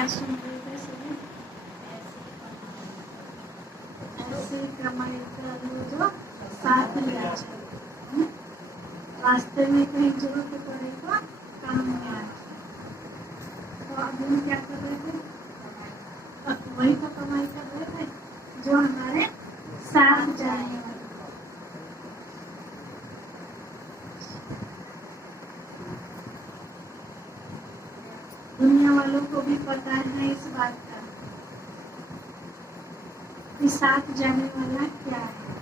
क्या सुन रहे थे सभी? ऐसे कमाई करो जो साथ में आ जाए, रास्ते में कहीं जरूरत पड़े तो काम में आ जाए। तो अब हम क्या कर रहे थे? वही तो कमाई कर रहे थे जो हमारे साथ जाने वाले। दुनिया वालों को भी पता है इस बात का कि साथ जाने वाला क्या है,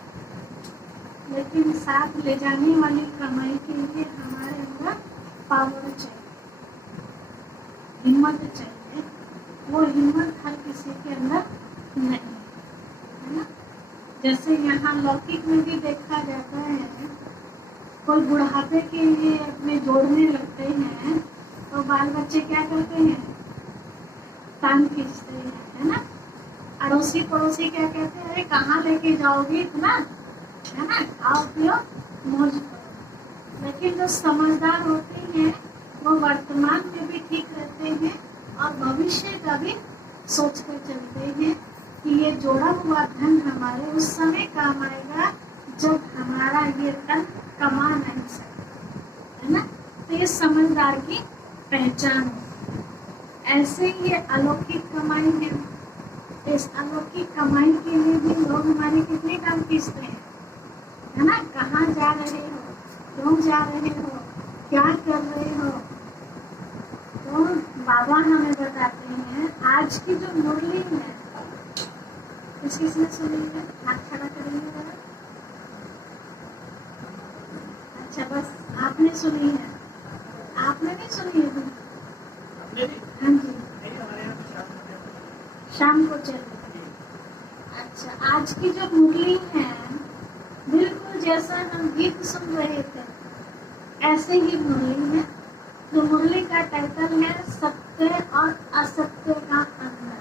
लेकिन साथ ले जाने वाली कमाई के लिए हमारे अंदर पावर चाहिए, हिम्मत चाहिए। वो हिम्मत हर किसी के अंदर नहीं है ना। जैसे यहाँ लौकिक में भी देखा जाता है, कोई बुढ़ापे के लिए अपने जोड़ने लगते हैं तो बाल बच्चे क्या करते हैं? टांग खींचते हैं, है ना। अड़ोसी पड़ोसी क्या कहते हैं? अरे कहाँ लेके जाओगी इतना, है ना, खाओ पियो मौज करो। लेकिन जो समझदार होते हैं वो वर्तमान में भी ठीक रहते हैं और भविष्य का भी सोच कर चलते हैं कि ये जोड़ा हुआ धन हमारे उस समय काम आएगा जब हमारा ये धन कमा नहीं सकता, है ना। तो ये समझदार की पहचान है। ऐसे ही ये अलौकिक कमाई है। इस अलौकिक कमाई के लिए भी लोग हमारे कितने काम खींचते हैं, है ना। कहाँ जा रहे हो, क्यों जा रहे हो, क्या कर रहे हो। तो बाबा हमें बताते हैं आज की जो मुरली है, किसने सुनी है? हाथ खड़ा करेंगे। अच्छा, बस आपने सुनी है, आपने नहीं सुनी है? हाँ जी, शाम को चले। अच्छा, आज की जो मुरली है बिल्कुल जैसा हम गीत सुन रहे थे ऐसे ही मुरली है। तो मुरली का टाइटल है सत्य और असत्य का अंतर।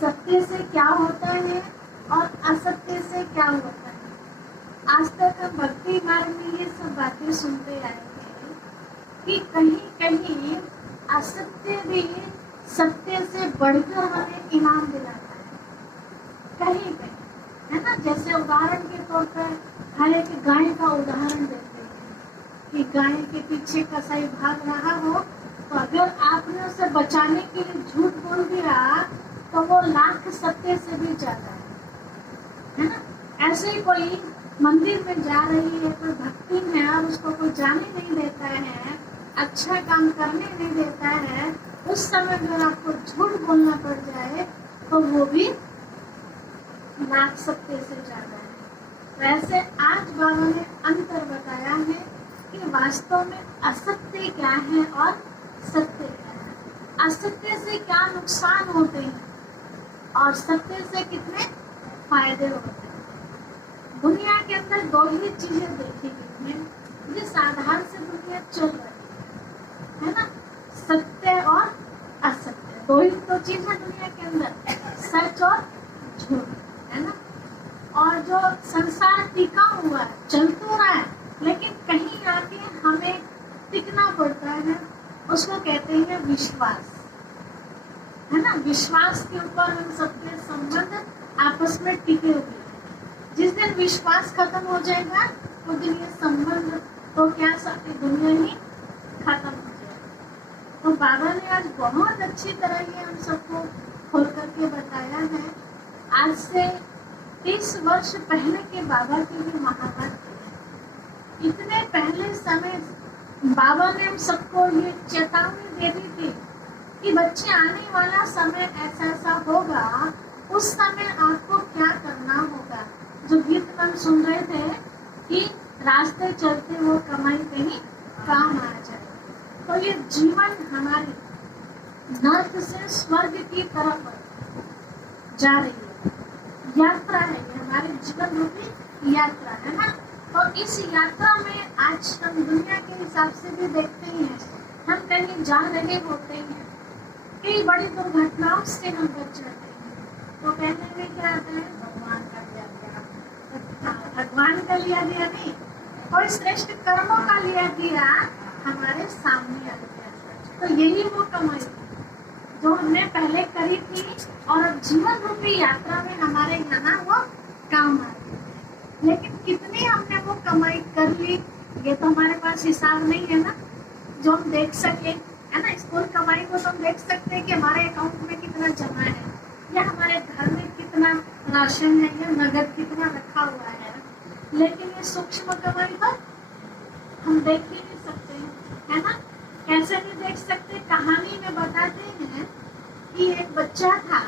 सत्य से क्या होता है और असत्य से क्या होता है। आज तक हम भक्ति मार्ग में ये सब बातें सुनते आए हैं कि कहीं कहीं असत्य भी सत्य से बढ़कर हमें इनाम दिलाता है, कहीं कहीं, है ना। जैसे उदाहरण के तौर पर हर एक गाय का उदाहरण देते हैं कि गाय के पीछे कसाई भाग रहा हो तो अगर आपने उसे बचाने के लिए झूठ बोल दिया तो वो लाख सत्य से भी ज्यादा है ना। ऐसे ही कोई मंदिर में जा रही है, कोई भक्ति में और उसको कोई जाने नहीं देता है, अच्छा काम करने नहीं देता है, उस समय अगर आपको झूठ बोलना पड़ जाए तो वो भी लाख सत्य से ज्यादा है। वैसे आज बाबा ने अंतर बताया है कि वास्तव में असत्य क्या है और सत्य क्या है। असत्य से क्या नुकसान होते हैं और सत्य से कितने फायदे होते हैं। दुनिया के अंदर दो ही चीजें देखी गई हैं जिस आधार से दुनिया चल रही है ना, सत्य और असत्य। दो ही तो चीज है दुनिया के अंदर, सच और झूठ, है ना। और जो संसार टिका हुआ है, चल तो रहा है, लेकिन कहीं आके हमें टिकना पड़ता है, उसको कहते हैं विश्वास, है ना। विश्वास के ऊपर हम सबके संबंध आपस में टिके हुए। जिस दिन विश्वास खत्म हो जाएगा उस दिन ये संबंध तो क्या सबकी दुनिया ही खत्म हो जाएगी। तो बाबा ने आज बहुत अच्छी तरह ये हम सबको खोल करके बताया है। आज से 30 वर्ष पहले के बाबा की भी महावाक्य है। इतने पहले समय बाबा ने हम सबको ये चेतावनी दे दी थी कि बच्चे आने वाला समय ऐसा ऐसा होगा, उस समय आपको क्या करना होगा। जो गीत हम सुन रहे थे कि रास्ते चलते वो कमाई कहीं काम आ जाए। तो ये जीवन हमारी नर्क से स्वर्ग की तरफ जा रही है, यात्रा है, ये हमारे जीवन रूपी यात्रा है ना। तो इस यात्रा में आज हम दुनिया के हिसाब से भी देखते हैं, हम कहीं जा रहे होते हैं, कई बड़ी दुर्घटनाओं से हम बच जाते हैं। तो कहने में क्या आता है, भगवान का लिया गया, भगवान का लिया गया नहीं, कोई श्रेष्ठ कर्मों का लिया गया हमारे सामने आ गया। तो यही वो कमाई जो हमने पहले करी थी और अब जीवन रूपी यात्रा में हमारे यहाँ वो काम आ रही है। लेकिन कितनी हमने वो कमाई कर ली, ये तो हमारे पास हिसाब नहीं है ना, जो हम देख सके, है ना। स्कूल कमाई को तो हम देख सकते हैं कि हमारे अकाउंट में कितना जमा है, या हमारे घर में कितना राशन है, या नगद कितना रखा हुआ है। लेकिन ये सूक्ष्म कमाई पर हम देख ही नहीं सकते, है ना। कैसे नहीं देख सकते? कहानी में बताते हैं कि एक बच्चा था,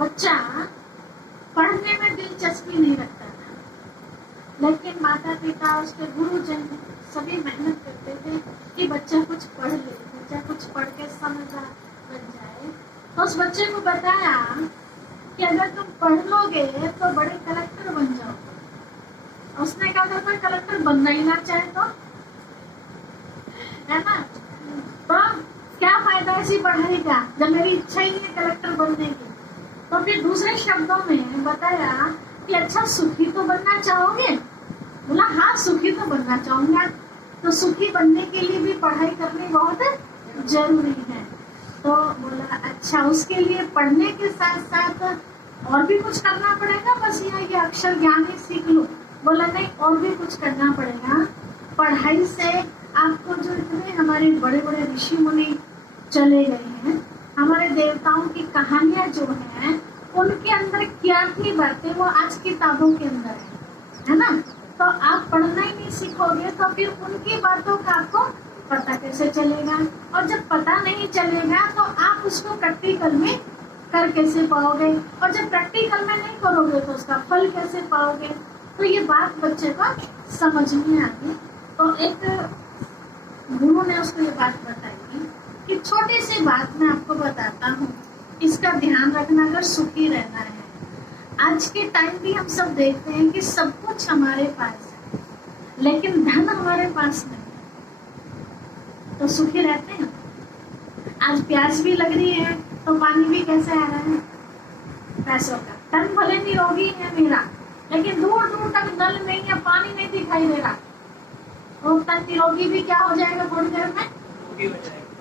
बच्चा पढ़ने में दिलचस्पी नहीं रखता था, लेकिन माता पिता, उसके गुरुजन सभी मेहनत करते थे कि बच्चा कुछ पढ़ ले, बच्चा कुछ पढ़ के समझदार बन जाए। तो उस बच्चे को बताया कि अगर तुम पढ़ लोगे तो बड़े कलेक्टर बन जाओगे। उसने कहा अगर कोई कलेक्टर बनना ही ना चाहे तो, है ना, तो क्या फायदा ऐसी पढ़ाई का जब मेरी इच्छा ही नहीं है कलेक्टर बनने की। तो फिर दूसरे शब्दों में बताया कि अच्छा सुखी तो बनना चाहोगे? बोला हाँ सुखी तो बनना चाहूंगा। तो सुखी बनने के लिए भी पढ़ाई करनी बहुत जरूरी है। तो बोला अच्छा उसके लिए पढ़ने के साथ साथ और भी कुछ करना पड़ेगा, बस ये अक्षर ज्ञान ही सीख लो? बोला नहीं, और भी कुछ करना पड़ेगा। पढ़ाई से आपको जो इतने हमारे बड़े बड़े ऋषि मुनि चले गए हैं, हमारे देवताओं की कहानियां जो हैं, उनके अंदर क्या थी बातें वो आज किताबों के अंदर है ना। तो आप पढ़ना ही नहीं सीखोगे तो फिर उनकी बातों का आपको पता कैसे चलेगा? और जब पता नहीं चलेगा तो आप उसको प्रैक्टिकल में कर कैसे पाओगे? और जब प्रैक्टिकल में नहीं करोगे तो उसका फल कैसे पाओगे? तो ये बात बच्चे को समझ में आती। तो एक गुरु ने उसको ये बात बताई कि छोटी सी बात मैं आपको बताता हूँ, इसका ध्यान रखना अगर सुखी रहना है। आज के टाइम भी हम सब देखते हैं कि सब कुछ हमारे पास है, लेकिन धन हमारे पास नहीं है, तो सुखी रहते हैं? आज प्यास भी लग रही है तो पानी भी कैसे आ रहा है? पैसों का। तन भले निरोगी है मेरा, लेकिन दूर दूर तक नल नहीं है, पानी नहीं दिखाई दे रहा, और तन निरोगी भी क्या हो जाएगा? थोड़ी देर में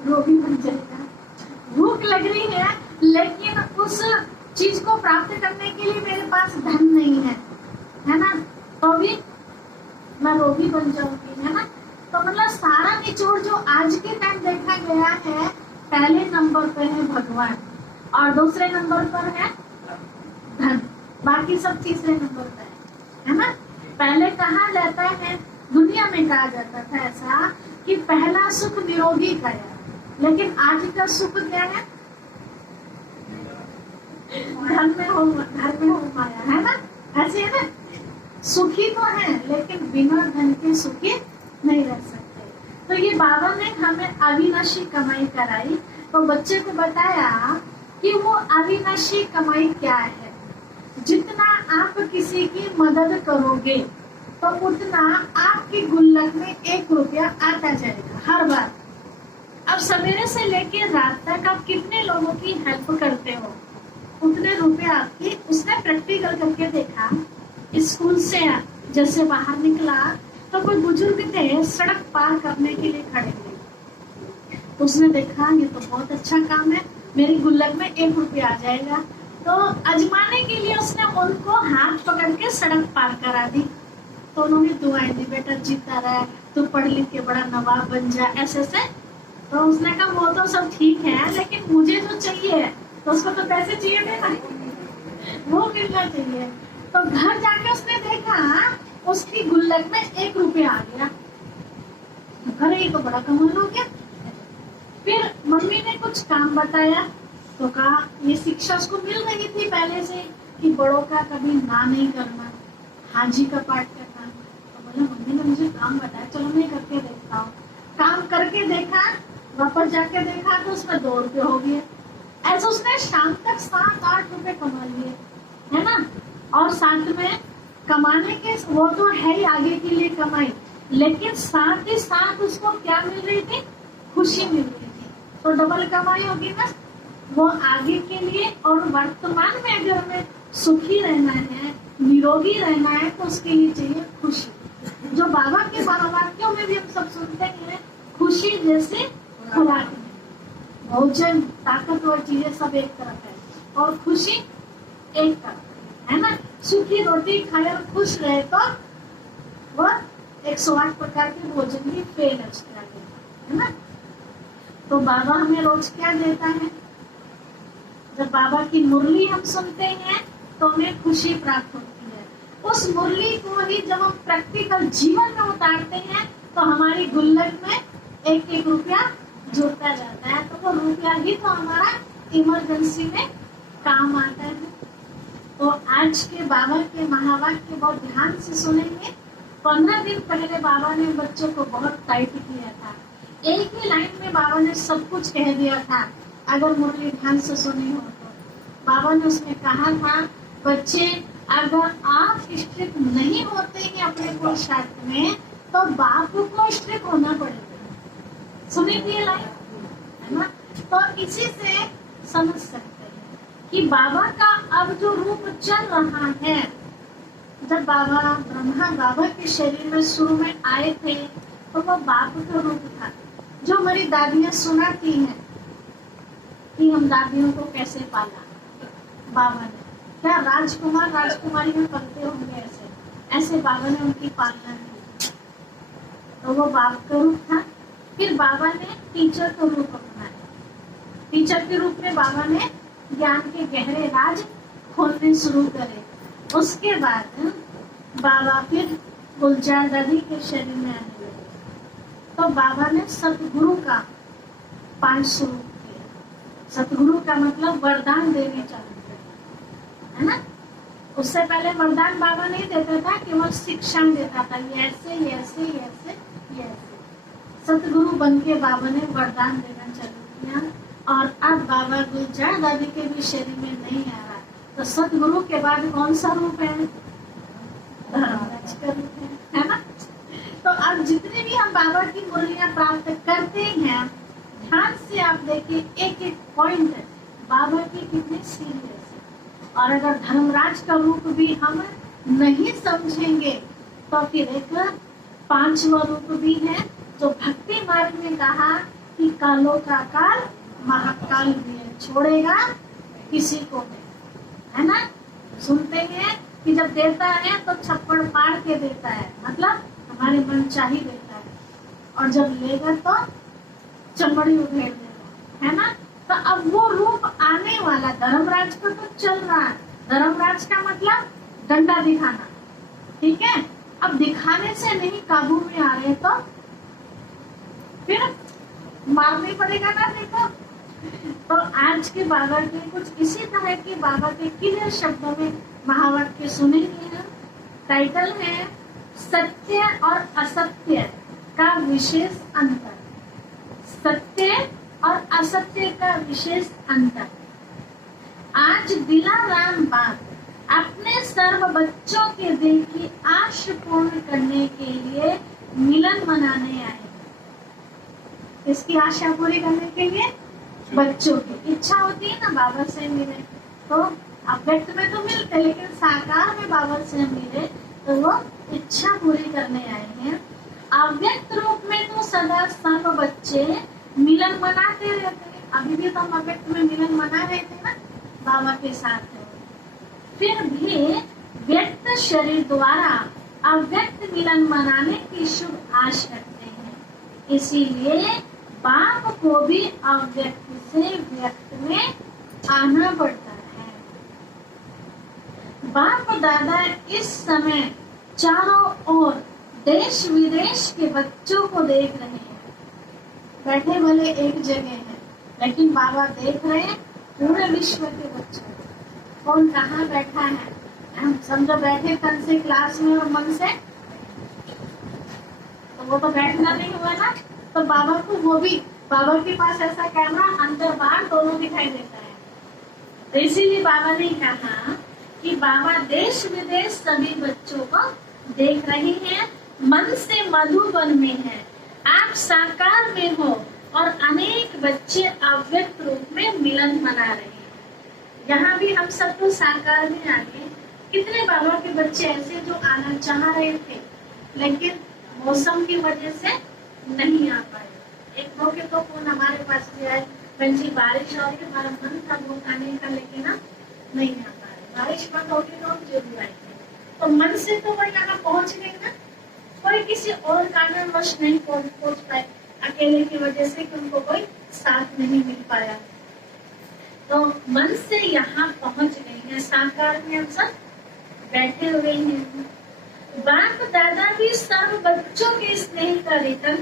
रोगी बन जाएगा। भूख लग रही है लेकिन उस चीज को प्राप्त करने के लिए मेरे पास धन नहीं है ना, तो भी मैं रोगी बन जाऊंगी, है ना। तो मतलब सारा निचोड़ जो आज के टाइम देखा गया है, पहले नंबर पर है भगवान और दूसरे नंबर पर है धन, बाकी सब तीसरे नंबर पर है ना। पहले कहा जाता है, दुनिया में कहा जाता था ऐसा कि पहला सुख निरोगी का है, लेकिन आज का सुख क्या है? घर में हो माया, है ना। ऐसे है ना, सुखी तो है लेकिन बिना धन के सुखी नहीं रह सकते। तो ये बाबा ने हमें अविनाशी कमाई कराई। तो बच्चे को बताया कि वो अविनाशी कमाई क्या है। जितना आप किसी की मदद करोगे तो उतना आपकी गुल्लक में 1 रुपया आता जाएगा हर बार। अब सवेरे से लेकर रात तक आप कितने लोगों की हेल्प करते हो, उतने रुपए आपकी। उसने प्रैक्टिकल करके देखा, स्कूल से जैसे बाहर निकला तो कोई बुजुर्ग थे सड़क पार करने के लिए खड़े थे, तो उसने देखा ये तो बहुत अच्छा काम है, मेरी गुल्लक में 1 रुपया आ जाएगा। तो आजमाने के लिए उसने उनको हाथ पकड़ के सड़क पार करा दी। तो उन्होंने दुआएं दी, बेटा जीता रहा, तू पढ़ लिख के बड़ा नवाब बन जा, ऐसे से। तो उसने कहा वो तो सब ठीक है, लेकिन मुझे जो चाहिए तो उसको तो पैसे चाहिए थे ना, वो मिलना चाहिए। तो घर जाके उसने देखा उसकी गुल्लक में 1 रुपया आ गया। अरे ये तो बड़ा कमाल हो गया। फिर मम्मी ने कुछ काम बताया तो कहा, ये शिक्षा उसको मिल रही थी पहले से कि बड़ों का कभी ना नहीं करना, हाजी का पाठ करना। तो बोला मम्मी ने मुझे काम बताया, चलो मैं करके देखता हूँ। काम करके देखा, वापस जाके देखा तो उसमें 2 रुपये हो गए। ऐसे उसने शाम तक 7-8 रुपए कमा लिए, है ना। और साथ में कमाने के वो तो है ही आगे के लिए कमाई, लेकिन साथ ही साथ उसको क्या मिल रही थी? खुशी मिल रही थी। तो डबल कमाई होगी ना, वो आगे के लिए। और वर्तमान में अगर हमें सुखी रहना है, निरोगी रहना है, तो उसके लिए चाहिए खुशी। जो बाबा के वाक्यों में भी हम सब सुनते हैं, खुशी जैसे खुराक है, भोजन, ताकतवर चीजें सब एक तरफ है और खुशी एक तरफ है ना। सूखी रोटी खाए और खुश रहे तो वह 108 प्रकार के भोजन भी फेल है उसके आगे, है ना। तो बाबा हमें रोज क्या देता है? जब बाबा की मुरली हम सुनते हैं तो हमें खुशी प्राप्त होती है। उस मुरली को ही जब हम प्रैक्टिकल जीवन में उतारते हैं तो हमारी गुल्लक में एक एक रुपया जुड़ता जाता है। तो वो रुपया ही तो हमारा इमरजेंसी में काम आता है। तो आज के बाबा के महावाक्य बहुत ध्यान से सुनेंगे। 15 दिन पहले बाबा ने बच्चों को बहुत टाइट किया था। एक ही लाइन में बाबा ने सब कुछ कह दिया था। अगर मुरली ध्यान से सुनी हो तो बाबा ने उसमें कहा था, बच्चे अगर आप स्ट्रिक्ट नहीं होते हैं अपने पुरुषार्थ में तो बाप को स्ट्रिक्ट होना पड़ेगा। सुनेंगे ये लाइन, है ना। तो इसी से समझ सकते हैं कि बाबा का अब जो रूप चल रहा है, जब बाबा ब्रह्मा बाबा के शरीर में शुरू में आए थे तो वो बाप का रूप था। जो हमारी दादियां सुनाती हैं कि हम दादियों को कैसे पाला बाबा ने, क्या राजकुमार राजकुमारियां करते होंगे ऐसे ऐसे बाबा ने उनकी पालना की। तो वो बाप का रूप था। फिर बाबा ने टीचर का रूप अपनाया। टीचर के रूप में बाबा ने ज्ञान के गहरे राज खोलने शुरू करे। उसके बाद बाबा फिर गुलजार दादी के शरीर में आने लगे। तो बाबा ने सतगुरु का पान शुरू किया। सतगुरु का मतलब वरदान देने चालू किया, है ना। उससे पहले वरदान बाबा नहीं देता था, केवल शिक्षा देता था, ये ऐसे ये ऐसे ये ऐसे ये ऐसे। सतगुरु बन के बाबा ने वरदान देना चालू किया। और अब बाबा गुलजार दादी के भी शरीर में नहीं आ रहा। तो सतगुरु के बाद कौन सा रूप है? धर्मराज का रूप है ना। तो अब जितने भी हम बाबा की मुरलियां प्राप्त करते हैं, ध्यान से आप देखिए एक एक पॉइंट बाबा की कितनी सीरियस है। और अगर धर्मराज का रूप भी हम नहीं समझेंगे तो फिर एक 5वां रूप भी है जो भक्ति मार्ग में कहा कि कालों का काल महाकाल भी है, छोड़ेगा किसी को नहीं, है ना। सुनते हैं कि जब देता है तो छप्पड़ फाड़ के देता है, मतलब हमारे मन चाही देता है, और जब लेगा तो चमड़ी उधेड़ देगा, है ना। तो अब वो रूप आने वाला धर्मराज का तो चल रहा है। धर्मराज का मतलब डंडा दिखाना, ठीक है। अब दिखाने से नहीं काबू में आ रहे तो फिर मारने पड़ेगा ना, देखो। तो आज के बाबा के कुछ इसी तरह के बाबा के क्लियर शब्दों में महावाक्य सुनेंगे। टाइटल है सत्य और असत्य का विशेष अंतर। सत्य और असत्य का विशेष अंतर। आज दिलाराम बाप अपने सर्व बच्चों के दिल की आश पूर्ण करने के लिए मिलन मनाने आए। इसकी आशा पूरी करने के लिए बच्चों की इच्छा होती है ना बाबा से मिले, तो अव्यक्त में तो मिलते, लेकिन साकार में बाबा से मिले तो वो इच्छा पूरी करने आए हैं। अव्यक्त रूप में तो सदा सब बच्चे मिलन मनाते रहते हैं। अभी भी तो हम अव्यक्त में मिलन मना रहे थे ना बाबा के साथ। फिर भी व्यक्त शरीर द्वारा अव्यक्त मिलन मनाने की शुभ आश रखते हैं। इसीलिए बाप को भी अव्यक्त से व्यक्त में आना पड़ता है। बाप दादा इस समय चारों ओर देश विदेश के बच्चों को देख रहे हैं। बैठे भले एक जगह है, लेकिन बाबा देख रहे हैं पूरे विश्व के बच्चों। कौन कहाँ बैठा है, हम समझो बैठे तन से क्लास में और मन से, तो वो तो बैठना नहीं हुआ ना। तो बाबा को वो भी, बाबा के पास ऐसा कैमरा अंदर बाहर दोनों दिखाई देता है। तो इसीलिए बाबा ने कहा कि बाबा देश विदेश सभी बच्चों को देख रहे हैं। मन से मधुबन में है, आप साकार में हो और अनेक बच्चे अव्यक्त रूप में मिलन मना रहे हैं। यहाँ भी हम सब तो साकार में आ गए। कितने बाबा के बच्चे ऐसे जो आना चाह रहे थे लेकिन मौसम की वजह से नहीं आ पाए। एक मौके तो फोन हमारे पास भी आए, बच्ची बारिश हो रही है, हमारा मन था वो खाने का लेकिन हम नहीं आ पा रहे, बारिश बंद होगी तो हम जरूर आएंगे। तो मन से तो वो यहाँ पहुंच गए ना, कोई किसी और कारणवश नहीं पहुंच पाए, अकेले की वजह से कि उनको कोई साथ नहीं मिल पाया। तो मन से यहाँ पहुंच गए हैं, साकार में हम सब बैठे हुए हैं। बाप दादा भी सब बच्चों के स्नेह का रिटर्न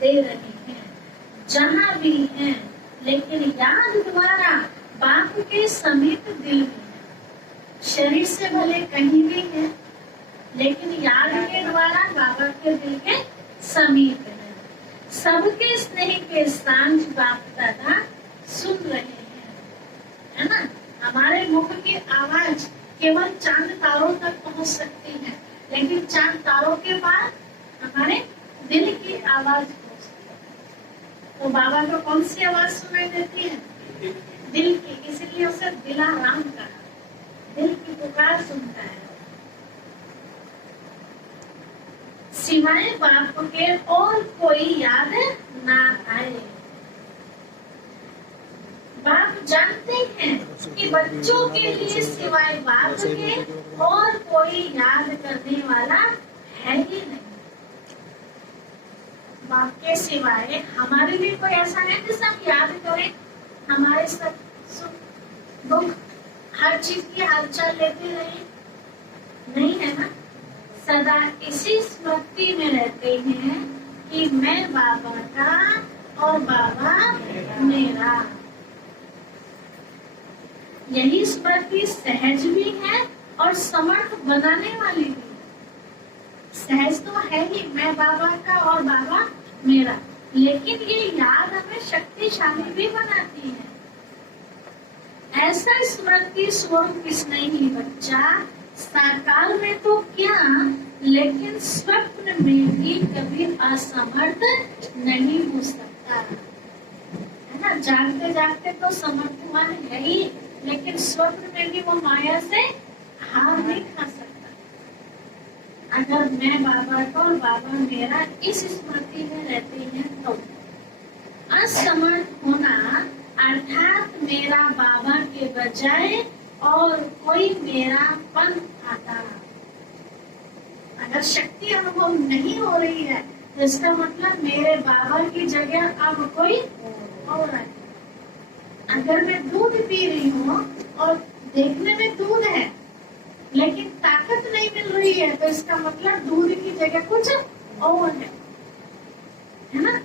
दे रहे हैं जहाँ भी हैं, लेकिन याद द्वारा बाप के समीप दिल में है। शरीर से भले कहीं भी है, लेकिन याद के द्वारा बाबा के दिल के समीप है। सबके स्नेह के सांझ बाप दादा सुन रहे हैं, है ना। हमारे मुख की आवाज केवल चांद तारों तक पहुंच सकती है, लेकिन चांद तारों के बाद हमारे दिल की आवाज पहुंचती है। तो बाबा को कौन सी आवाज सुनाई देती है? दिल की, इसलिए उसे दिलाराम कहा, दिल की पुकार सुनता है। सिवाय बाप के और कोई याद ना आए। बाप जानते हैं कि बच्चों के लिए सिवाय बाप के और कोई याद करने वाला है ही नहीं। बाप के सिवाय हमारे लिए कोई ऐसा है कि सब याद करें, हमारे सब सुख दुख हर चीज की हालचाल लेते रहे, नहीं है ना। सदा इसी स्मृति में रहते हैं कि मैं बाबा का और बाबा मेरा। यही स्मृति सहज भी है और समर्थ बनाने वाली भी है। सहज तो है ही, मैं बाबा का और बाबा मेरा, लेकिन ये याद हमें शक्तिशाली भी बनाती है। ऐसा स्मृति स्वरूप किस नहीं बच्चा, साकार में तो क्या, लेकिन स्वप्न में भी कभी असमर्थ नहीं हो सकता, है ना। जागते जागते तो समर्थवान है ही, लेकिन स्वप्न में भी वो माया से हार नहीं खा सकता। अगर मैं बाबा का और बाबा मेरा इस स्मृति में रहते हैं तो असमर्थ होना अर्थात मेरा बाबा के बजाय और कोई मेरापन आता। अगर शक्ति अनुभव नहीं हो रही है तो इसका मतलब मेरे बाबा की जगह अब कोई और है। अगर मैं दूध पी रही हूँ और देखने में दूध है लेकिन ताकत नहीं मिल रही है, तो इसका मतलब दूध की जगह कुछ और है ना।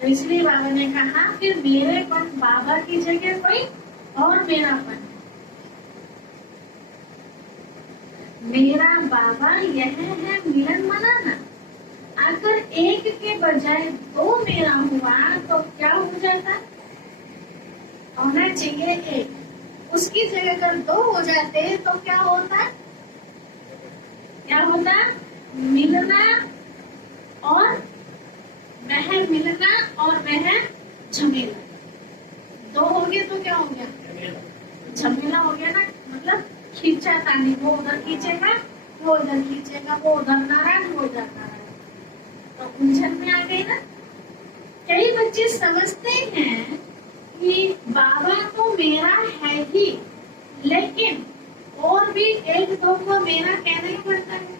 तो इसलिए बाबा ने कहा फिर मेरेपन बाबा की जगह कोई और मेरापन है। मेरा बाबा यह है मिलन मनाना। अगर एक के बजाय दो मेरा हुआ तो क्या हो जाता? होना चाहिए एक, उसकी जगह अगर दो हो जाते तो क्या होता? क्या होता? मिलना और वह मिलना और वह झमेला। दो हो गए तो क्या हो गया? झमेला हो गया ना, मतलब खींचा तानी, वो उधर खींचेगा, वो उधर खींचेगा, वो उधर नारायण, वो उधर नारायण, तो उलझन में आ गई ना। कई बच्चे समझते हैं कि बाबा तो मेरा है ही, लेकिन और भी एक दो को मेरा कहना ही पड़ता है।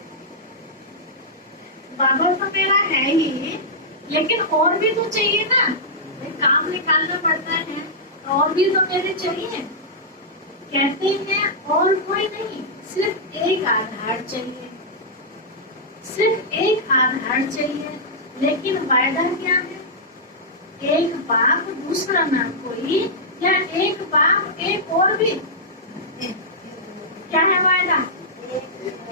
बाबा तो मेरा है ही, लेकिन और भी तो चाहिए ना, काम निकालना पड़ता है, और भी तो मेरे चाहिए। कहते हैं और कोई नहीं, सिर्फ एक आधार चाहिए, सिर्फ एक आधार चाहिए। लेकिन वायदा क्या है? एक बाप दूसरा ना कोई, या एक बाप एक और भी। क्या है वायदा?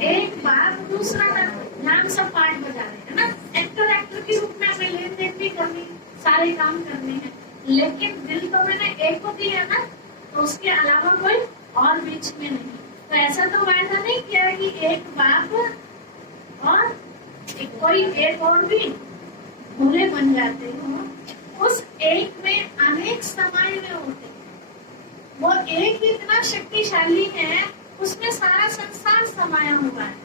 एक बाप दूसरा ना कोई। नाम सब पार्ट बजा रहे हैं ना, एक्टर के रूप में हमें लेन देन भी करनी, सारे काम करने हैं, लेकिन दिल तो मैंने एक को दिया ना, तो उसके अलावा कोई और बीच में नहीं। तो ऐसा तो वायदा नहीं किया कि एक बाप और कोई एक और भी भूले बन जाते हो। उस एक में अनेक समाये हुए होते हैं। वो एक इतना शक्तिशाली है, उसमें सारा संसार समाया हुआ है,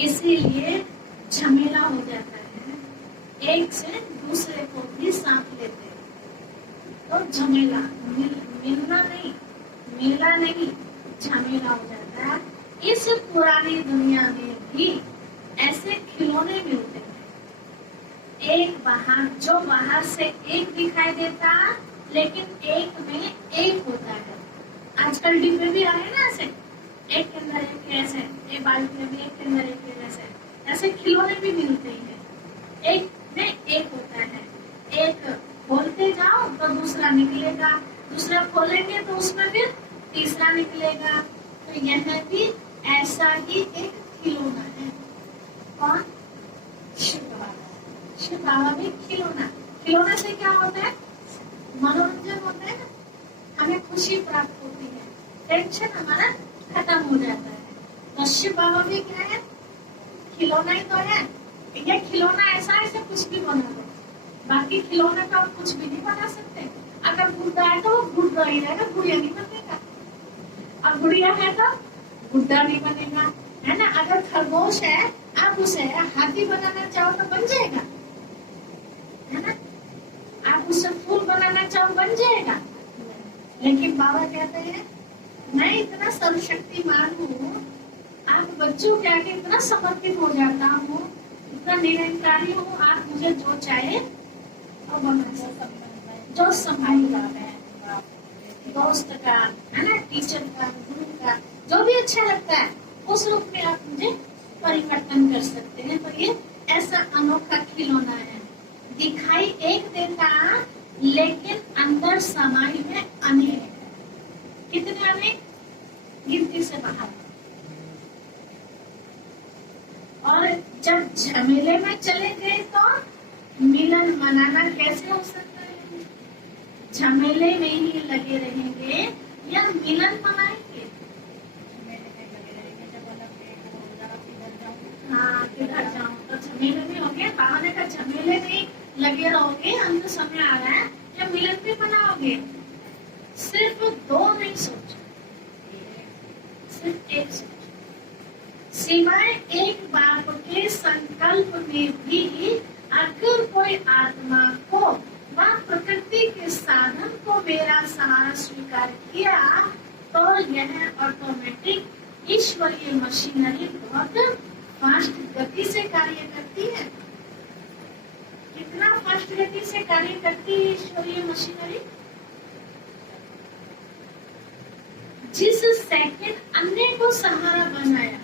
इसीलिए झमेला हो जाता है। एक से दूसरे को भी सांप लेते हैं। तो झमेला, मिलना नहीं, मेला नहीं, झमेला हो जाता है। इस पुरानी दुनिया में भी ऐसे खिलौने मिलते हैं, एक बाहर, जो बाहर से एक दिखाई देता लेकिन एक में एक होता है। आजकल डिब्बे भी आए ना ऐसे, एक के अंदर एक ऐसे, एक बाल्टी में भी एक के अंदर एक ऐसे, ऐसे खिलौने भी मिलते हैं, एक में एक होता है। एक खोलते जाओ तो दूसरा निकलेगा, दूसरा खोलेंगे तो उसमें फिर तीसरा निकलेगा। तो यह भी ऐसा ही एक खिलौना है। कौन? शिव बाबा। शिव बाबा भी खिलौना। खिलौने से क्या होता है? मनोरंजन होता है ना, हमें खुशी प्राप्त होती है, टेंशन हमारा खत्म हो जाता है। तो शिव बाबा भी क्या है? खिलौना ही तो है। ये खिलौना ऐसा है जैसे कुछ भी बना दो, बाकी खिलौने तो आप कुछ भी नहीं बना सकते। अगर गुड्डा है तो वो गुड्डा ही रहेगा, गुड़िया नहीं बनेगा। और गुड़िया है तो गुड्डा नहीं बनेगा, है ना। अगर खरगोश है, आप उसे हाथी बनाना चाहो तो बन जाएगा, है ना। आप उससे फूल बनाना चाहो बन जाएगा। लेकिन बाबा कहते हैं मैं इतना सर्वशक्तिमान हूँ, आप बच्चों के आगे इतना समर्पित हो जाता हूँ, इतना निरंकारी हूँ, आप मुझे जो चाहे और बना सकते, जो संभाल है, दोस्त का, है ना, टीचर का, गुरु का, जो भी अच्छा लगता है उस रूप में आप मुझे परिवर्तन कर सकते हैं। तो ये ऐसा अनोखा खिलौना है, दिखाई एक देता लेकिन अंदर समाई में अनेक। कितने अनेक? गिनती से बाहर। और जब झमेले में चले गए तो मिलन मनाना कैसे हो सकता है? झमेले में ही लगे रहेंगे या मिलन मनाएंगे? हाँ, किधर जाऊँ तो झमेले में हो गया। बाबा ने कहा झमेले में लगे रहोगे, अंत समय आ रहा है, या मिलन भी मनाओगे? सिर्फ दो नहीं सोचो, सिर्फ एक सोचो। सिवाय एक बाप के संकल्प में भी अगर कोई आत्मा को व प्रकृति के साधन को मेरा सहारा स्वीकार किया तो यह ऑटोमेटिक ईश्वरीय मशीनरी बहुत फास्ट गति से कार्य करती है। कितना फास्ट गति से कार्य करती है ईश्वरीय मशीनरी? जिस सेकंड अन्य को सहारा बनाया,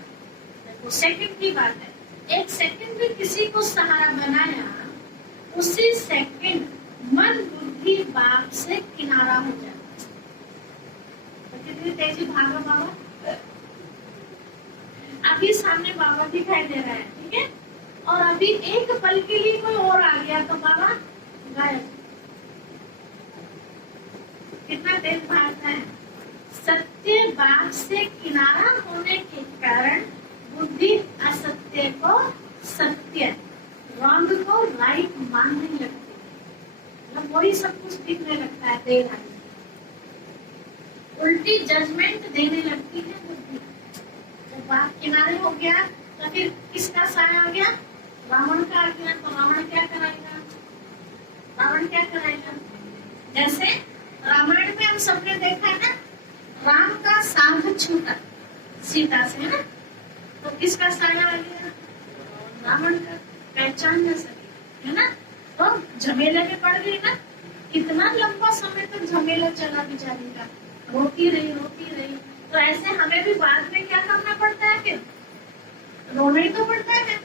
देखो सेकंड की बात है, एक सेकंड भी किसी को सहारा बनाया, उसी सेकंड मन बुद्धि बाप से किनारा हो जाता। तो कितनी तेजी भागो बाबा। अभी सामने बाबा दिखाई दे रहा है, ठीक है, और अभी एक पल के लिए कोई और आ गया तो बाबा गायब। कितना तेज भागता है। सत्य बात से किनारा होने के कारण बुद्धि असत्य को सत्य, रॉन्ग को राइट मानने लगती है, मतलब वही सब कुछ दिखने लगता है देर आने। उल्टी जजमेंट देने लगती है बुद्धि। जब बात किनारे हो गया तो फिर किसका साया आ गया? रावण का आ गया। तो रावण क्या कराएगा? रावण क्या कराएगा? जैसे रामायण में हम सबने देखा है ना, राम का साथ छूटा सीता से, है ना, तो किसका साया आ गया? रावण का। पहचान न सके, है ना, तो झमेले में पड़ गई ना। कितना लंबा समय तक झमेला चला बेचारी का, रोती रही रोती रही। तो ऐसे हमें भी बाद में क्या करना पड़ता है? फिर रोना ही तो पड़ता है।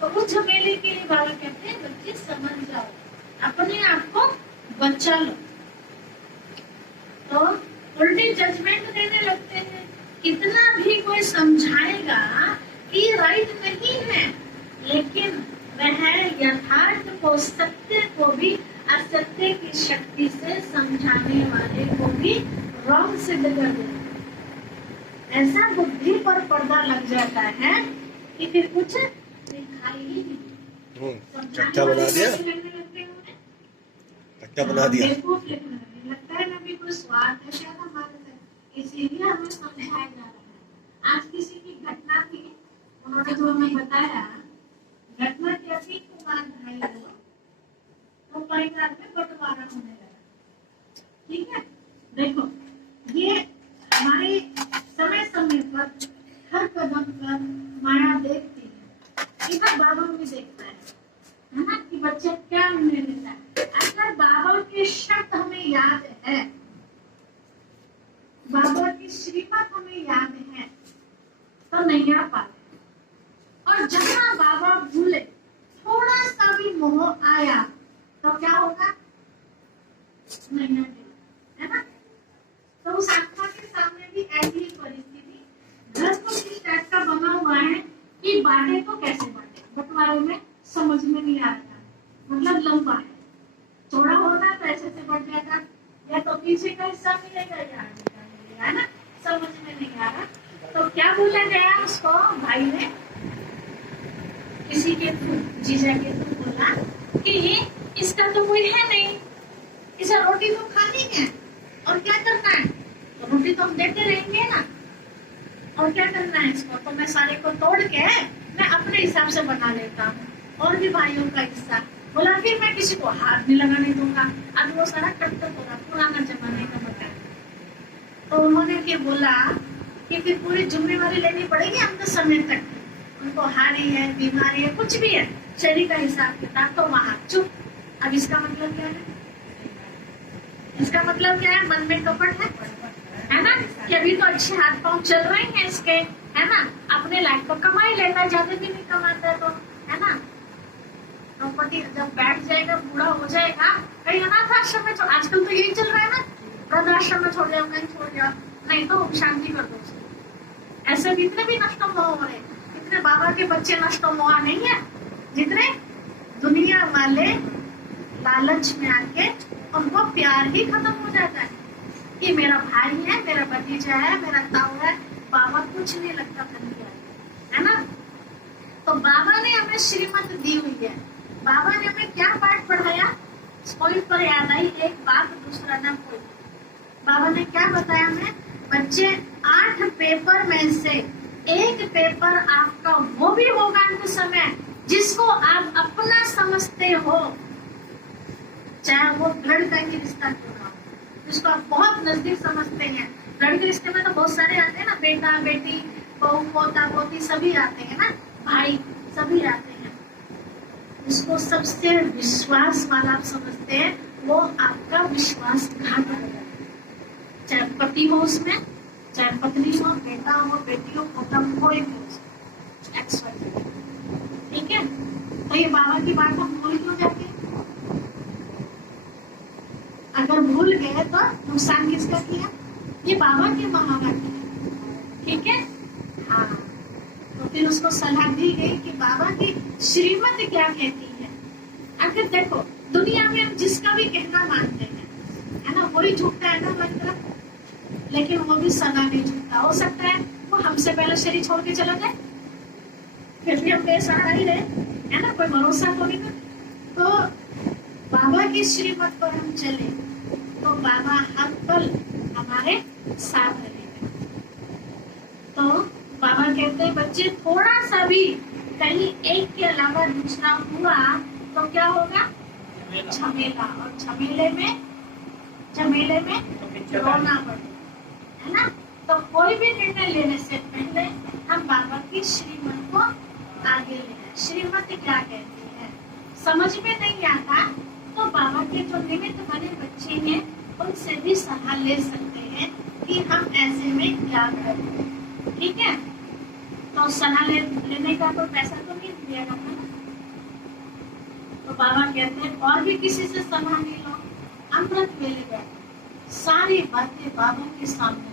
तो उस झमेले के लिए बाबा कहते हैं बच्चे समझ जाओ, अपने आप को बचा लो। तो उल्टी जजमेंट देने लगते हैं। कितना भी कोई समझाएगा कि राइट नहीं है, लेकिन वह यथार्थ को, सत्य को भी असत्य की शक्ति से समझाने वाले को भी रॉन्ग सिद्ध कर देता है। ऐसा बुद्धि पर पर्दा लग जाता है कि फिर कुछ दिखाई ही नहीं। चट्टा बना दिया, चट्टा बना दिया। लगता है ना भी कोई स्वार्थ है शायद हमारे से, इसीलिए हमें समझाया जा रहा है। आज किसी की घटना थी, उन्होंने जो हमें बताया, घटना क्या थी, कुमार भाई तो परिवार में बंटवारा होने लगा। ठीक है, देखो ये हमारे समय समय पर हर कदम पर माया देखती है, इधर बाबा भी देखता है ना, कि बच्चा क्या निर्णय लेता है। अगर बाबा के शब्द हमें याद है, बाबा की श्रीमत हमें याद है, तो नहीं आ पाते। और जहां बाबा भूले, थोड़ा सा भी मोह आया, तो क्या होगा? नहीं है ना। तो उस आत्मा के सामने भी ऐसी ही परिस्थिति, घर को इस टाइप का बना हुआ है कि बांटे तो कैसे बांटे, बंटवारे में समझ में नहीं आ रहा, मतलब लंबा है, चौड़ा होना तो ऐसे से बढ़ जाएगा, या तो पीछे का हिस्सा मिलेगा या आगे का मिलेगा, है ना, समझ में नहीं आ रहा। तो क्या बोला गया उसको, भाई ने किसी के थ्रू, जीजा के थ्रू बोला कि इसका तो कोई है नहीं, इसे रोटी तो खानी है, और क्या करना है, तो रोटी तो हम देते रहेंगे ना, और क्या करना है इसको, तो मैं सारे को तोड़ के मैं अपने हिसाब से बना लेता हूँ, और भी भाइयों का हिस्सा। बोला फिर मैं किसी को हाथ नहीं लगाने दूंगा। अब वो सारा कट्टर होगा, पुराना जमाने का मकान। तो उन्होंने फिर बोला कि फिर पूरी जिम्मेवारी लेनी पड़ेगी अंत समय तक, उनको हानि है, बीमारी है, कुछ भी है, शरीर का हिसाब किताब, तो वहां चुप। अब इसका मतलब क्या है? इसका मतलब क्या है? मन में कपट है ना, कि अभी तो अच्छे हाथ पांव चल रहे हैं इसके, है ना, अपने लाइफ को कमाई लेना, ज्यादा भी नहीं कमाता तो, है ना। प्रॉपर्टी जब बैठ जाएगा, बूढ़ा हो जाएगा, कहीं अनाथ आश्रम में, आजकल तो यही चल रहा है ना, वृद्धाश्रम में छोड़ जाओ, कहीं छोड़ जाओ, नहीं तो शांति कर दो। ऐसे कितने भी नष्ट मोह हो रहे, कितने बाबा के बच्चे नष्ट मोह नहीं है, जितने दुनिया वाले लालच में आके उनको प्यार ही खत्म हो जाता है कि मेरा भाई है, मेरा भतीजा है, मेरा ताऊ है, बाबा कुछ नहीं लगता है ना। तो बाबा ने हमें श्रीमत दी हुई है, बाबा ने हमें क्या पाठ पढ़ाया, कोई पर याद आई एक बात, दूसरा ना कोई। बाबा ने क्या बताया हमें, बच्चे 8 पेपर में से एक पेपर आपका वो भी होगा अंत समय जिसको आप अपना समझते हो, चाहे वो ब्लड का ही रिश्ता क्यों ना हो, जिसको आप बहुत नजदीक समझते हैं। ब्लड के रिश्ते में तो बहुत सारे आते हैं ना, बेटा बेटी, बहू पोता पोती सभी आते हैं ना, भाई सभी आते हैं। जिसको सबसे विश्वास वाला आप समझते हैं, वो आपका विश्वासघात है, चाहे पति हो उसमें, चाहे पत्नी हो, बेटा हो, बेटी हो, पोता हो, कोई भी हो, ठीक है। तो ये बाबा की बात हम भूल क्यों जाते हैं? अगर भूल गए तो नुकसान किसका किया? ये बाबा के महावा किया, ठीक है। हाँ, तो फिर उसको सलाह दी गई कि बाबा की श्रीमत क्या कहती है। अगर देखो दुनिया में हम जिसका भी कहना मानते हैं, है ना, वही झूठा है ना हमारी तरफ, लेकिन वो भी सदा नहीं झूठा। हो सकता है वो हमसे पहले शरीर छोड़ के चला जाए, फिर भी हम बेसहारा ही रहे, है ना, कोई भरोसा तो नहीं ना। तो बाबा की श्रीमत पर हम चले तो बाबा हर पल हमारे साथ रहेंगे। तो बाबा कहते हैं बच्चे थोड़ा सा भी कहीं एक के अलावा दूसरा हुआ तो क्या होगा? झमेला। और झमेले में रोना पड़ेगा, है ना। तो कोई भी निर्णय लेने से पहले हम बाबा की श्रीमत को आगे लें। श्रीमत क्या कहती है, समझ में नहीं आता तो बाबा के जो निमित्त बने बच्चे हैं उनसे भी सलाह ले सकते हैं कि हम ऐसे में क्या करें, ठीक है। तो सलाह लेने का तो पैसा तो नहीं दिएगा ना। तो बाबा कहते हैं और भी किसी से सलाह नहीं लो, अमृत वेले गए सारी बातें बाबा के सामने,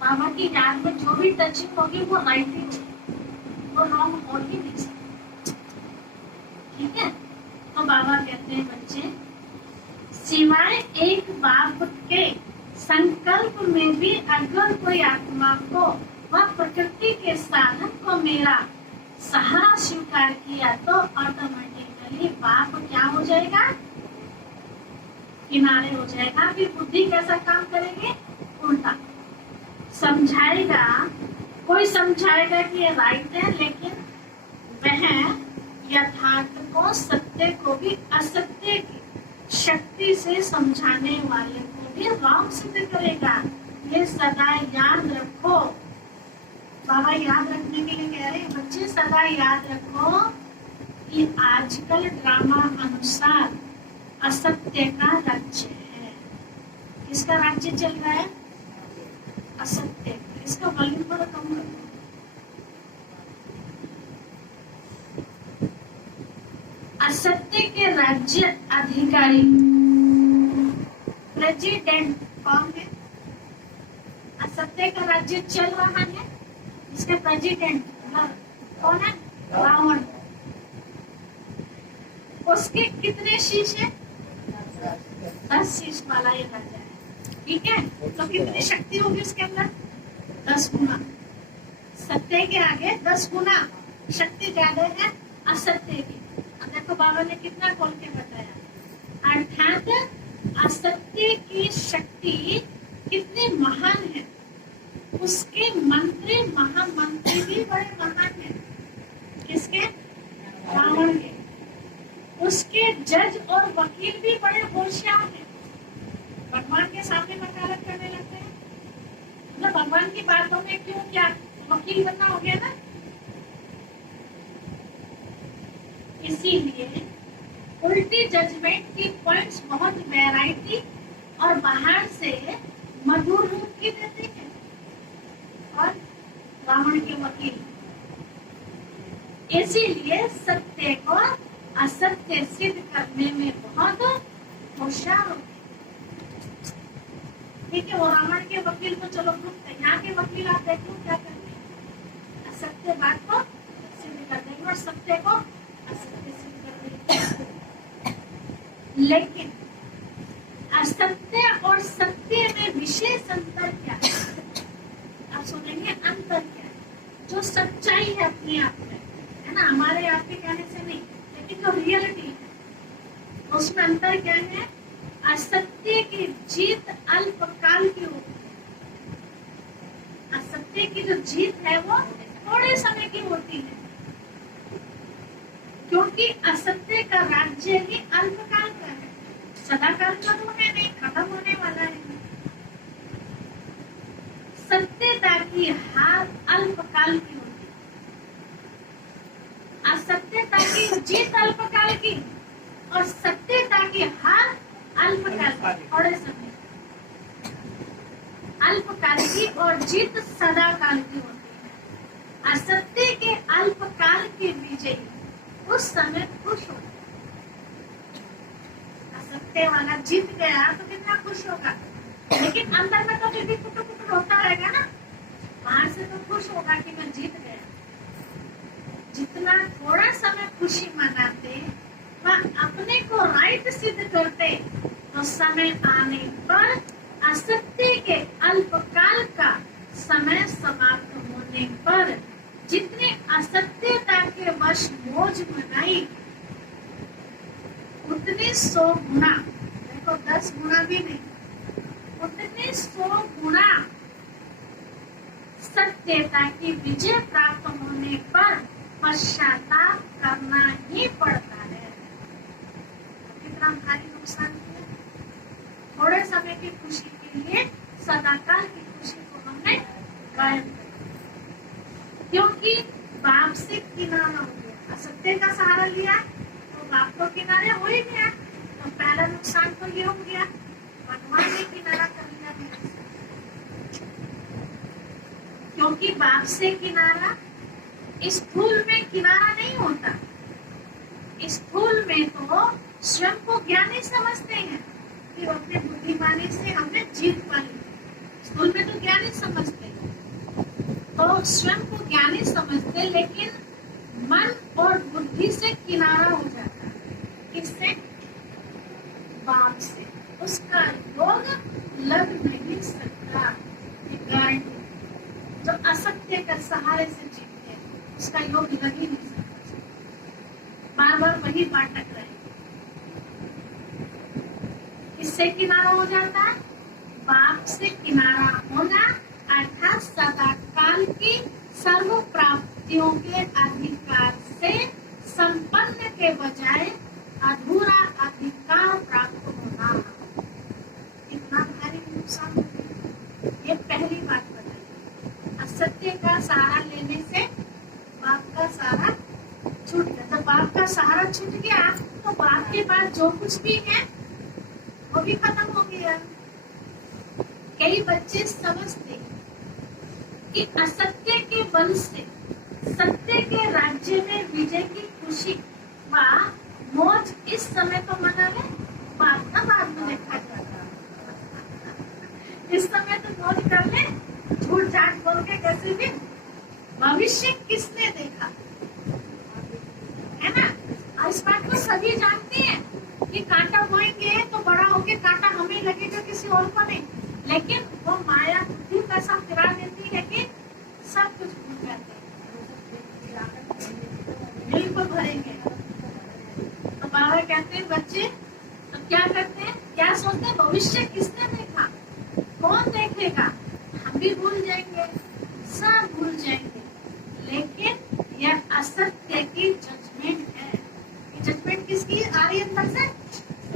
बाबा की याद में जो भी टचिंग होगी वो राइट ही होगी, वो रॉन्ग हो ही नहीं सकती, ठीक है। तो बाबा कहते हैं बच्चे सिवाय एक बाप के संकल्प में भी अगर कोई आत्मा को वह प्रकृति के साधन को मेरा सहारा स्वीकार किया तो ऑटोमेटिकली बाप क्या हो जाएगा? किनारे हो जाएगा। फिर बुद्धि कैसा काम करेंगे? उल्टा समझाएगा। कोई समझाएगा कि ये राइट है, लेकिन वह यथार्थ को, सत्य को भी असत्य की शक्ति युक्ति से समझाने वाले को भी रॉन्ग सिद्ध करेगा। ये सदा याद रखो। बाबा याद रखने के लिए कह रहे हैं, बच्चे सदा याद रखो कि आजकल ड्रामा अनुसार असत्य का राज्य है। किसका राज्य चल रहा है? असत्य। इसका वॉल्यूम थोड़ा कम रखो। असत्य के राज्य अधिकारी प्रेसिडेंट कौन है? असत्य का राज्य चल रहा है, इसके प्रेसिडेंट कौन है? रावण। उसके कितने शीश है? 10 शीश वाला ये राजा है। ठीक है, तो कितनी शक्ति होगी उसके अंदर? 10 गुना। सत्य के आगे 10 गुना शक्ति ज्यादा है असत्य की। देखो बाबा ने कितना खोल के बताया। अर्थात असत्य की शक्ति कितनी महान है, उसके मंत्री महामंत्री भी बड़े महान हैं। किसके? रावण के। उसके जज और वकील भी बड़े होशियार हैं। भगवान के सामने वकालत करने लगते हैं, मतलब भगवान की बातों में क्यों क्या वकील बनना हो गया ना। इसीलिए उल्टी जजमेंट की पॉइंट्स बहुत वैरायटी और बाहर से मधुर रूप की देते हैं। और रावण के वकील इसीलिए सत्य को असत्य सिद्ध करने में बहुत होशियार होते हैं। ठीक है, वो रावण के वकील को चलो यहाँ के वकील आप देखो क्या करते हैं, असत्य बात को सिद्ध कर देंगे और सत्य को असत्य सिद्ध कर देंगे। लेकिन असत्य और सत्य में विशेष अंतर क्या है? आप सुनेंगे अंतर क्या है? जो सच्चाई है अपने आप में, है ना, हमारे आप के कहने से नहीं, लेकिन जो रियलिटी है उसमें अंतर क्या है? असत्य की जीत अल्पकाल की होती है। असत्य की जो जीत है वो थोड़े समय की होती है, क्योंकि असत्य का राज्य ही अल्पकाल का है, सदाकाल का तो है नहीं, खत्म होने वाला है। सत्यता की हार अल्पकाल की होती है, असत्यता की जीत अल्पकाल की और सत्यता की हार अल्पकाल की, थोड़े समय अल्पकाल की और जीत सदाकाल की होती है। असत्य के अल्पकाल के विजयी उस समय खुश हो, असत्य वाला जीत गया तो कितना खुश होगा, लेकिन अंदर में तो फिर भी कुट कुट होता रहेगा ना। बाहर से तो खुश होगा कि मैं जीत गया। जितना थोड़ा समय खुशी मनाते वह अपने को राइट सिद्ध करते, तो समय आने पर असत्य के अल्पकाल का समय समाप्त होने पर जितने असत्यता के वश मौज मनाई उतने 100 गुना, देखो 10 गुना भी नहीं, उतने 100 गुना सत्यता की विजय प्राप्त होने पर पश्चाताप करना ही पड़ता है। कितना भारी नुकसान किया। थोड़े समय की खुशी के लिए सदाकाल की खुशी को हमने गायब कर दिया, क्योंकि बाप से किनारा हो गया। असत्य का सहारा लिया तो बाप को किनारे हो ही गया, तो पहला नुकसान तो ये हो गया, भगवान ने किनारा कर लिया मेरे से। क्योंकि बाप से किनारा स्थूल में किनारा नहीं होता, स्थूल में तो स्वयं को ज्ञानी समझते हैं कि अपने बुद्धिमानी से हमने जीत पा ली। स्थूल में तो ज्ञानी समझते हैं, तो स्वयं को ज्ञानी समझते, लेकिन मन और बुद्धि से किनारा हो जाता है। किससे? बाप से। उसका योग लग नहीं सकता। गारंटी। जो असत्य के सहारे से जीतते हैं उसका योग लग ही नहीं सकता, बार बार वही बात टकराए। किससे किनारा हो जाता है? बाप से किनारा होना, अर्थात सदाकाल की सर्व प्राप्तियों के अधिकार से संपन्न के बजाय अधूरा अधिकार प्राप्त होना। नुकसान होगा। ये पहली बात बताई। असत्य का सहारा लेने से बाप का सहारा छूट गया। जब बाप का सहारा छूट गया तो बाप के पास जो कुछ भी है वो भी खत्म हो गया। कई बच्चे समझते कि असत्य के बल से सत्य के राज्य में विजय की खुशी व मौज इस समय तो मना ले, बाद में देखा जाएगा। इस समय तो मौज कर ले, झूठ झाट बोल के कैसे भी। भविष्य किसने देखा है ना। और इस बात को सभी जानते हैं कि कांटा बोएंगे तो बड़ा होके कांटा हमें लगेगा, किसी और को नहीं। लेकिन वो माया बुद्धि पैसा फिरा देती है कि सब कुछ भूल जाते हैं, बिल्कुल भरेंगे। तो बाबा कहते हैं बच्चे तो क्या करते हैं, क्या सोचते हैं, भविष्य किसने देखा, कौन देखेगा। हम भी भूल जाएंगे, सब भूल जाएंगे। लेकिन यह असत्य की जजमेंट है। ये जजमेंट किसकी आ रही है अंदर से,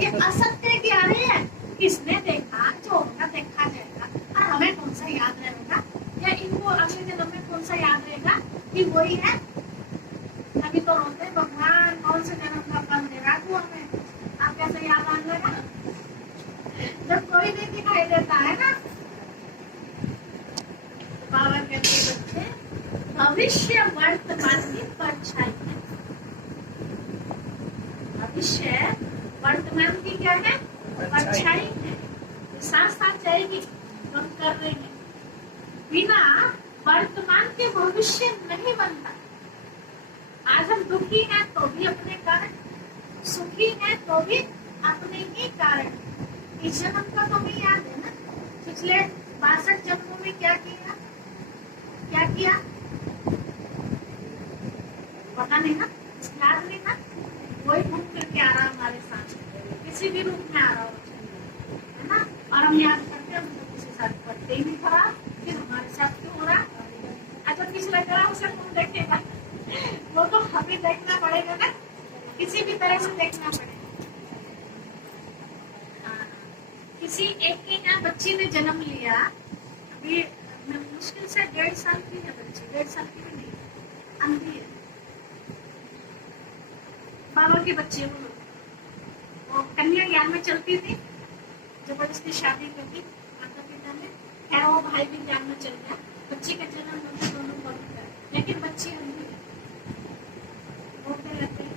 ये असत्य की आ रही है। किसने देखा, जो होगा देखा जाएगा। और हमें कौन सा याद रहेगा, या इनको अगले जन्म में कौन सा याद रहेगा कि वही है। अभी तो रोते हैं भगवान कौन से जन्म का फल दे रहा तू हमें, आप कैसे याद आ जाएगा जब कोई नहीं दिखाई देता है ना। बाबा कहते बच्चे भविष्य वर्तमान की परछाई है। भविष्य वर्तमान की क्या है, परछाई है। साथ साथ जाएगी, हम कर रहे हैं। बिना वर्तमान के भविष्य नहीं बनता। आज हम दुखी हैं तो भी अपने कारण, सुखी हैं तो भी अपने ही कारण। इस जन्म का तो हमें याद है ना, पिछले 62 जन्मों में क्या किया, क्या किया पता नहीं ना, याद नहीं ना। वही घूम करके आ रहा हमारे साथ, किसी भी रूप में आ रहा है ना। और हम याद करते हैं किसी साथ पढ़ते ही नहीं खराब, फिर हमारे साथ क्यों हो रहा। अच्छा पिछला जरा उसे कौन देखेगा, वो तो हमें देखना पड़ेगा ना, किसी भी तरह से देखना पड़ेगा। किसी एक के यहाँ बच्ची ने जन्म लिया, अभी मुश्किल से 1.5 साल की है बच्ची, 1.5 साल की भी नहीं, अंधी है। बाबा के बच्चे वो कन्या ज्ञान में चलती थी, जबरदस्ती शादी कर दी माता पिता ने। खैर वो भाई भी ज्ञान में चल गया, बच्ची का जन्म होता दोनों को, लेकिन बच्ची अंधी है। बोलते रहते हैं,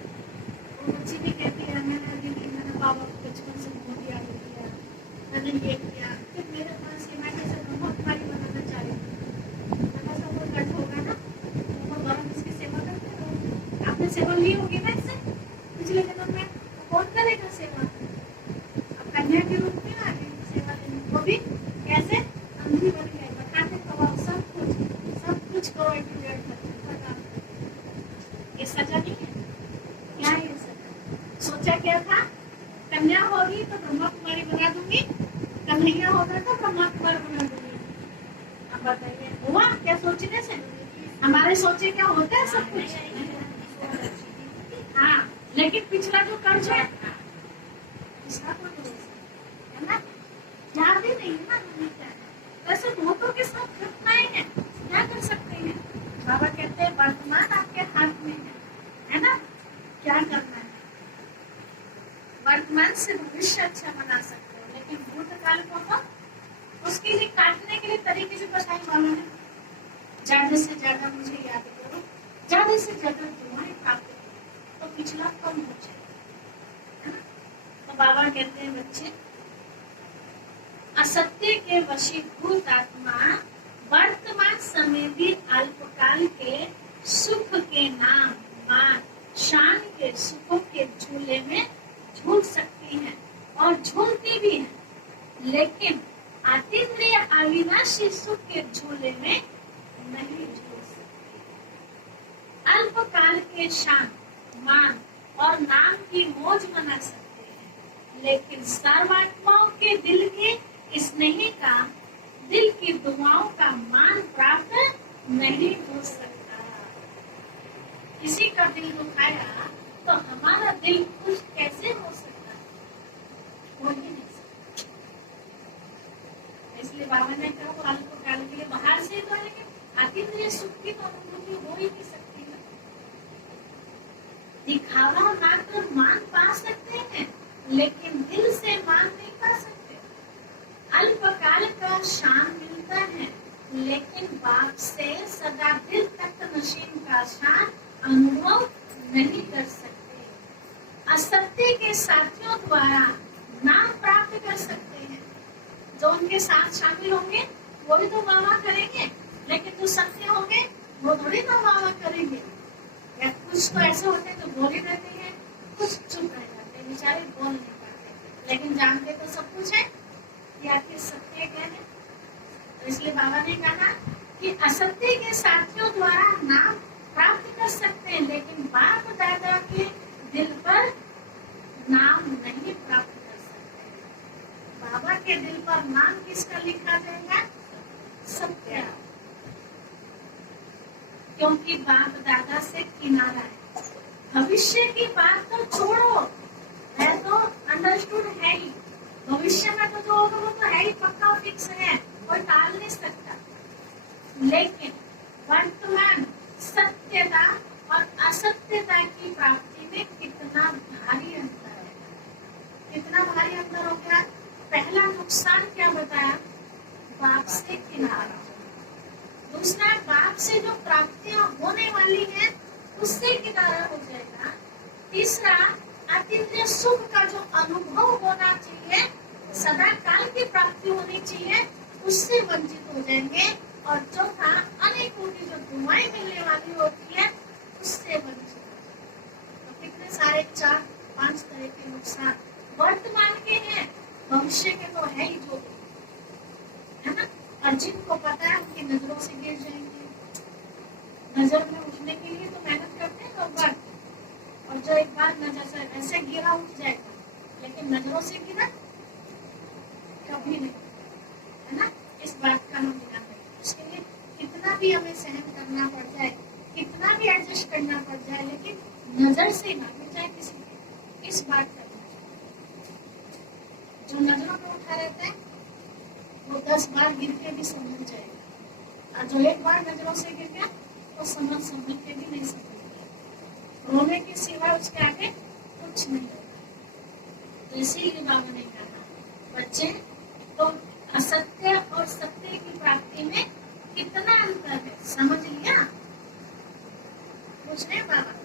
वो बच्ची भी कहती है मैंने बाबा को बचपन से बहुत याद किया, मैंने ये किया। फिर मेरे पास ये मैं कैसे ब्रह्मकुमारी बनाना चाह रही थी। ऐसा कोई कट होगा ना, वो गरम इसकी सेवा करते हो, आपने सेवा ली होगी ना इससे पिछले जन्म में, कौन करेगा सेवा। अब कन्या के रूप में आ गई सेवा देने, वो भी कैसे अंधी बन गए, बताते कबाब सब कुछ को ये सजा नहीं है क्या, ये सजा। सोचा क्या था, कन्या होगी तो ब्रह्मा कुमारी बना दूंगी, कन्हैया होगा तो ब्रह्मा कुमार बना दूंगी। अब बताइए हुआ क्या सोचने से, हमारे सोचे क्या होता है सब कुछ। हाँ लेकिन पिछला जो कर्ज है इसका कोई भरोसा है ना, याद ही नहीं है ना। वैसे भूतों के साथ घटनाएं हैं, क्या कर सकते हैं। बाबा कहते हैं वर्तमान आपके हाथ में है ना, क्या करना है। वर्तमान से भविष्य अच्छा बना सकते हो, लेकिन भूतकाल को तो उसके लिए काटने के लिए तरीके से बताई बाबा ने। ज्यादा से ज्यादा मुझे याद करो, ज्यादा से ज्यादा दुआएं प्राप्त करो, तो पिछला कम हो जाए। तो बाबा कहते हैं बच्चे असत्य के वशीभूत आत्मा वर्तमान समय भी अल्पकाल के सुख के नाम मान शान के सुखों के झूले में झूल सकती है और झूलती भी है, लेकिन अतीन्द्रिय अविनाशी सुख के झूले में नहीं झूल सकती। अल्पकाल के शान मान और नाम की मौज मना सकते हैं, लेकिन सर्वात्माओं के दिल के स्नेही का, दिल की दुआओं का मान प्राप्त नहीं हो सकता। किसी का दिल दुखाया तो हमारा दिल खुश कैसे हो सकता है, हो ही नहीं सकता। इसलिए बाबा ने कहा वो अल्पकाल के लिए बाहर से तो, लेकिन अतीन्द्रिय सुख की तो अनुभूति हो ही नहीं सकती ना। दिखावा मात्र मान पा सकते हैं, लेकिन दिल से मान नहीं पा सकते। अल्पकाल का शान मिलता है, लेकिन बाप से सदा दिल तक नशीन का शान अनुभव नहीं कर सकते। असत्य के साथियों द्वारा नाम प्राप्त कर सकते हैं। जो उनके साथ शामिल होंगे वो भी तो वाह करेंगे, लेकिन जो सत्य होंगे वो थोड़ी तो वाह करेंगे। या कुछ तो ऐसे होते हैं जो बोल ही रहते हैं, कुछ चुप रह जाते हैं, बेचारे बोल नहीं पाते, लेकिन जानते तो सब कुछ है कि आखिर सत्य क्या है। तो इसलिए बाबा ने कहा कि असत्य के साथियों द्वारा नाम प्राप्त कर सकते हैं, लेकिन बाप दादा के दिल पर नाम नहीं प्राप्त कर सकते। बाबा के दिल पर नाम किसका लिखा जाएगा? सत्य, क्योंकि बाप दादा से किनारा है। भविष्य की बात तो छोड़ो, है तो अंडरस्टूड है ही, भविष्य में तो जो होगा वो तो है ही, पक्का फिक्स है, कोई टाल नहीं सकता। लेकिन वर्तमान सत्यता और असत्यता की प्राप्ति में कितना भारी अंतर है, कितना भारी अंतर हो गया। पहला नुकसान क्या बताया? बाप से किनारा। दूसरा, बाप से जो प्राप्तियां होने वाली हैं उससे किनारा हो जाएगा। तीसरा, अतीन्द्रिय सुख का जो अनुभव होना चाहिए, सदा काल की प्राप्ति होनी चाहिए, उससे वंचित हो जाएंगे। और चौथा, अनेकों की जो दुआएं मिलने वाली होती है उससे वंचित हो जाएंगे। तो कितने सारे 4-5 तरह के नुकसान वर्तमान के हैं, भविष्य के तो है ही, जो है ना। और जिनको पता है उनकी नजरों से गिर जाएंगे। नजर में उठने के लिए तो मेहनत करते हैं लोग बार, और जो एक बार नजर से ऐसे गिरा उठ जाएगा, लेकिन नजरों से गिरा कभी नहीं, है ना। इस बात का हम ध्यान रखें। उसके लिए कितना भी हमें सहन करना पड़ जाए, कितना भी एडजस्ट करना पड़ जाए, लेकिन नजर से ना गिर जाए किसी की, इस बात का जो नजरों में उठा रहता है वो 10 बार गिर के भी समझ जाएगा, और जो एक बार नजरों से गिर गया वो समझ के भी नहीं समझेगा। रोने के सिवा उसके आगे कुछ नहीं होगा। तो इसीलिए बाबा ने कहा, बच्चे तो असत्य और सत्य की प्राप्ति में कितना अंतर है, समझ लिया? पूछ रहे बाबा।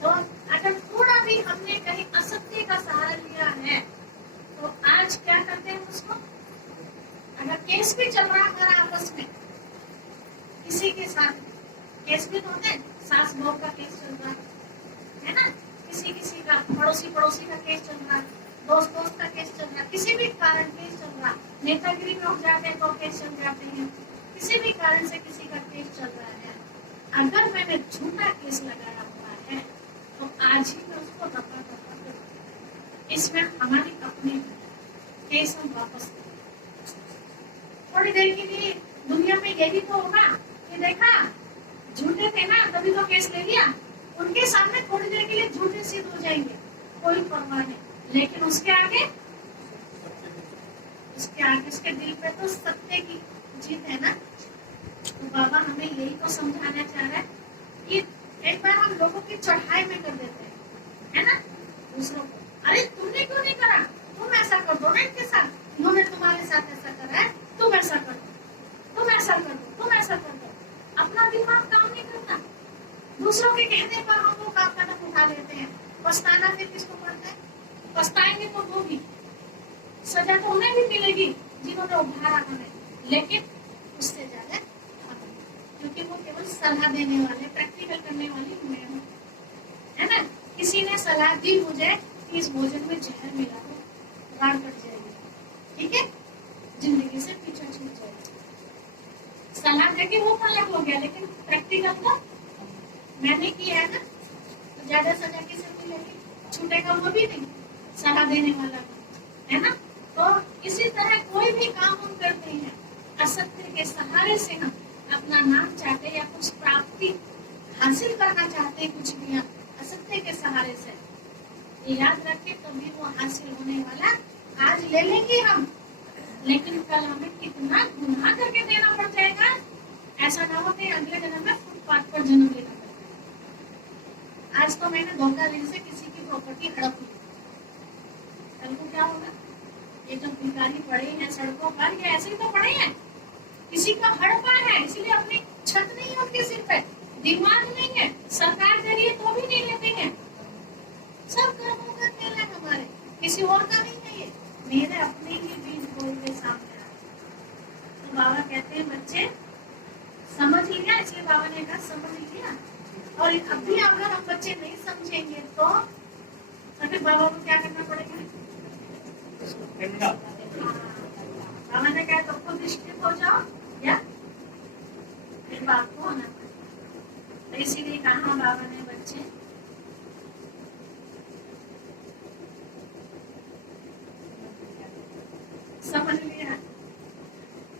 तो अगर थोड़ा भी हमने कहीं असत्य का सहारा लिया है तो आज क्या करते हैं उसको? अगर केस भी चल रहा है हमारा आपस में, किसी के साथ केस भी तो होते हैं, सास बहू का केस चल रहा है ना, किसी का पड़ोसी का केस चल रहा है, दोस्त का केस चल रहा है, किसी भी कारण केस चल रहा है, नेतागिरी में उठ जाते हैं तो केस चल जाते हैं, किसी भी कारण से किसी का केस चल रहा है। अगर मैंने झूठा केस लगाया हुआ है तो आज ही मैं उसको रफा दफा करूँ। इसमें हमारी अपनी केस हम वापस थोड़ी देर के लिए दुनिया में यही तो होगा कि देखा झूठे थे ना तभी तो केस ले लिया, उनके सामने थोड़ी देर के लिए झूठे सिद्ध हो जाएंगे, कोई परवाह नहीं, लेकिन उसके आगे उसके दिल पे तो सत्य की जीत है ना। तो बाबा हमें यही तो समझाना चाह रहा है कि एक बार हम लोगों की चढ़ाई में कर देते हैं, है ना, दूसरों को, अरे तुमने क्यों नहीं करा, तुम ऐसा कर दो ना इनके साथ, इन्होंने तुम्हारे साथ ऐसा करा है, तुम ऐसा कर दो, तुम ऐसा कर दो, तुम ऐसा कर दो। अपना दिमाग काम नहीं करता, दूसरों के कहने पर हम वो काम कदम उठा लेते हैं। पछताना फिर किसको पड़ता है? पछताएंगे तो वो भी, सजा तो उन्हें भी मिलेगी जिन्होंने उभारा हमें, लेकिन उससे ज्यादा क्योंकि वो केवल सलाह देने वाले, प्रैक्टिकल करने वाली मैं हूँ, है ना। किसी ने सलाह दी मुझे कि इस भोजन में जहर मिला दो, रात कट जाएगी, ठीक है, जिंदगी से पीछा छूट जाएगा। सलाह देके वो अलग हो गया, लेकिन प्रैक्टिकल तो मैंने किया है ना, तो ज्यादा सजा किसे मिलेगी? छूटेगा वो भी नहीं, सलाह देने वाला, है ना। तो इसी तरह कोई भी काम हम करते हैं, असत्य के सहारे से हम अपना नाम चाहते या कुछ प्राप्ति हासिल करना चाहते हैं, कुछ भी हम असत्य के सहारे से, ये याद रखें, कभी वो हासिल होने वाला आज ले लेंगे हम, लेकिन कल हमें कितना गुनाह करके देना पड़ जाएगा। ऐसा ना हो कि अगले जन्म में फुटपाथ पर जन्म लेना पड़ेगा। आज तो मैंने धोखाधड़ी से किसी की प्रॉपर्टी हड़प ली, कल को क्या होगा? ये जो भिखारी पड़े हैं सड़कों पर, ये ऐसे ही तो पड़े हैं, किसी का हड़पा है, इसलिए अपनी छत नहीं है उनके सिर पे, दिमाग नहीं है, सरकार दे रही है तो भी नहीं लेते हैं। सब कर्मों का खेल है हमारे, किसी और का नहीं है। ये मेरे अपने ही बीज बोल के सामने आए। तो बाबा कहते हैं बच्चे समझ लिया, इसलिए बाबा ने कहा समझ लिया। और अभी अगर हम बच्चे नहीं समझेंगे तो फिर बाबा को क्या करना पड़ेगा? बाबा ने कहा तो खुद स्थित हो जाओ या फिर बाप को होना पड़ेगा। तो इसीलिए कहा बाबा ने बच्चे समझ लिया।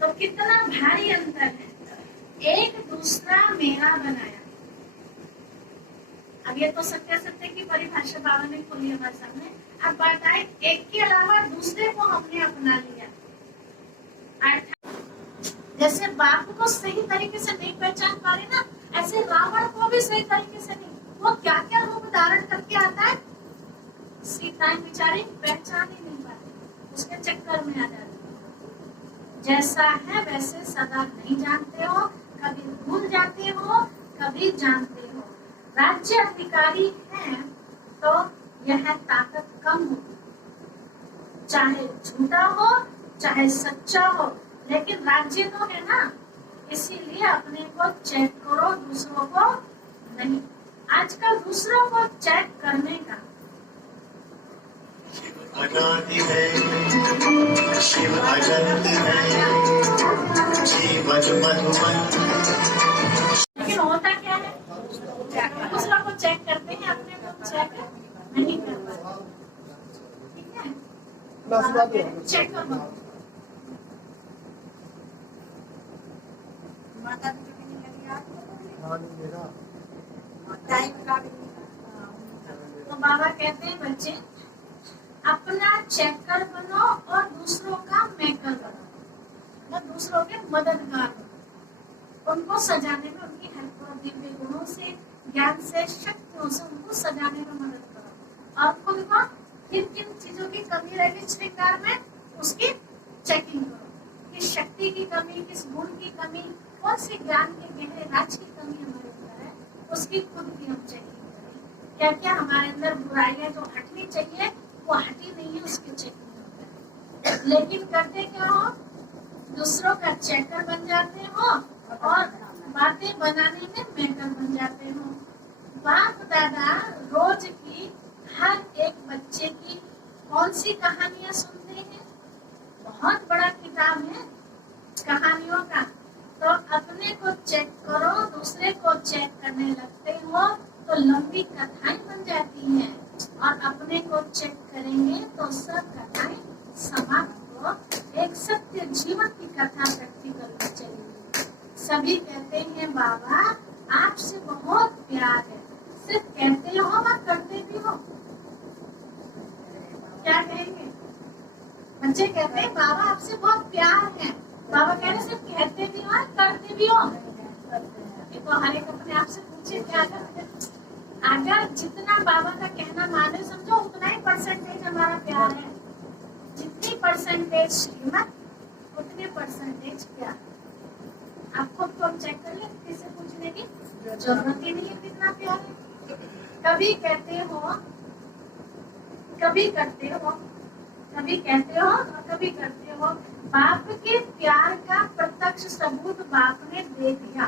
तो कितना भारी अंतर है, एक दूसरा मेरा बनाया। अब ये तो सत्य सत्य की परिभाषा बाबा ने खोली हमारे सामने। अब बात आए एक के अलावा दूसरे को हमने अपना लिया। जैसे बाप को सही तरीके से नहीं पहचान पा रहे ना, ऐसे रावण को भी सही तरीके से नहीं, वो क्या क्या रूप धारण करके आता है, सीताएं बेचारी पहचान ही नहीं पाती, उसके चक्कर में आ जाती है। जैसा है वैसे सदा नहीं जानते हो, कभी भूल जाते हो, कभी जानते हो। राज्य अधिकारी है तो यह ताकत कम होगी, चाहे झूठा हो चाहे सच्चा हो, लेकिन राज्य तो है ना, इसीलिए अपने को चेक करो, दूसरों को नहीं। आजकल दूसरों को चेक करने का अनादि है, शिव अनंत है, जीवन मधुमन। लेकिन होता क्या है, दूसरों को चेक करते हैं, अपने को चेक नहीं कर पाते। ठीक है, चेक करो। माता भी तो नहीं लगी मेरा टाइम का भी तो बाबा कहते हैं बच्चे अपना चेकर बनो और दूसरों का मेकर बनो, मतलब दूसरों के मददगार बनो, उनको सजाने में उनकी हेल्प करो, दिव्य गुणों से, ज्ञान से, शक्तियों से उनको सजाने में मदद करो। और खुद को किन किन चीजों की कमी रहेगी श्रृंगार में, उसकी चेकिंग करो, किस शक्ति की कमी, किस गुण की कमी, कौन सी ज्ञान के गहरे राज की कमी हमारे अंदर है, उसकी खुद की हम चेकिंग करें। क्या क्या हमारे अंदर बुराइयां जो हटनी चाहिए वो हटी नहीं है, उसकी चेकिंग करें। लेकिन करते क्या हो, दूसरों का चेकर बन जाते हो और बातें बनाने में मेकर बन जाते हो। बाप दादा रोज की हर एक बच्चे की कौन सी कहानियां सुनते हैं, बहुत बड़ा किताब है कहानियों का। तो अपने को चेक करो, दूसरे को चेक करने लगते हो तो लंबी कथाएं बन जाती हैं, और अपने को चेक करेंगे तो सब कथाएं समाप्त हो। एक सत्य जीवन की कथा प्रैक्टिकल में चलेगी। सभी कहते हैं बाबा आपसे बहुत प्यार है, सिर्फ कहते हो और करते भी हो। क्या कहेंगे बच्चे? कहते हैं बाबा आपसे बहुत प्यार है, बाबा कह रहे सिर्फ कहते भी हो करते भी हो। ये तो हर एक अपने आप से पूछे क्या करते हैं। अगर जितना बाबा का कहना माने समझो उतना ही परसेंटेज हमारा प्यार है, जितनी परसेंटेज श्रीमत उतने परसेंटेज प्यार। आप खुद को चेक कर ले, किसी पूछने की जरूरत ही नहीं है कितना प्यार है। कभी कहते हो कभी करते हो, कभी कहते हो और कभी करते हो। बाप के प्यार का प्रत्यक्ष सबूत बाप ने दे दिया।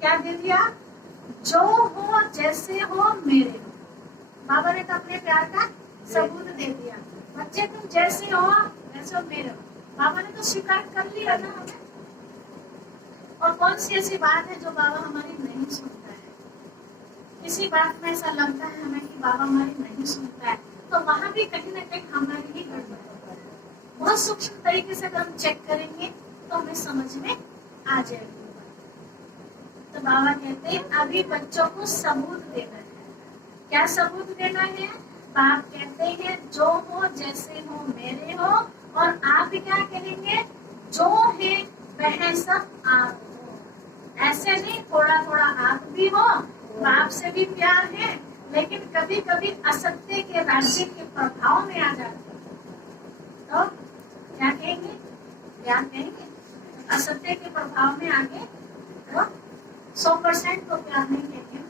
क्या दे दिया? जो हो जैसे हो मेरे हो। बाबा ने तो अपने प्यार का सबूत दे दिया, बच्चे तुम जैसे हो वैसे हो मेरे हो। बाबा ने तो स्वीकार कर लिया ना हमें। और कौन सी ऐसी बात है जो बाबा हमारी नहीं सुनता है? किसी बात में ऐसा लगता है हमें कि बाबा हमारी नहीं सुनता है, तो वहां भी कहीं ना कहीं हमारी ही गड़बड़ है। बहुत सूक्ष्म तरीके से अगर हम चेक करेंगे तो हमें समझ में आ जाएगी। तो बाबा कहते हैं अभी बच्चों को सबूत देना है। क्या सबूत देना है? बाप कहते हैं जो हो जैसे हो मेरे हो, और आप क्या करेंगे? वह सब आप हो। ऐसे नहीं, थोड़ा थोड़ा आप भी हो, बाप से भी प्यार है, लेकिन कभी कभी असत्य के राज्य के प्रभाव में आ जाते हैं। तो क्या कहेंगे? क्या कहेंगे? असत्य के प्रभाव में आगे तो 100% तो प्यार नहीं कहेंगे।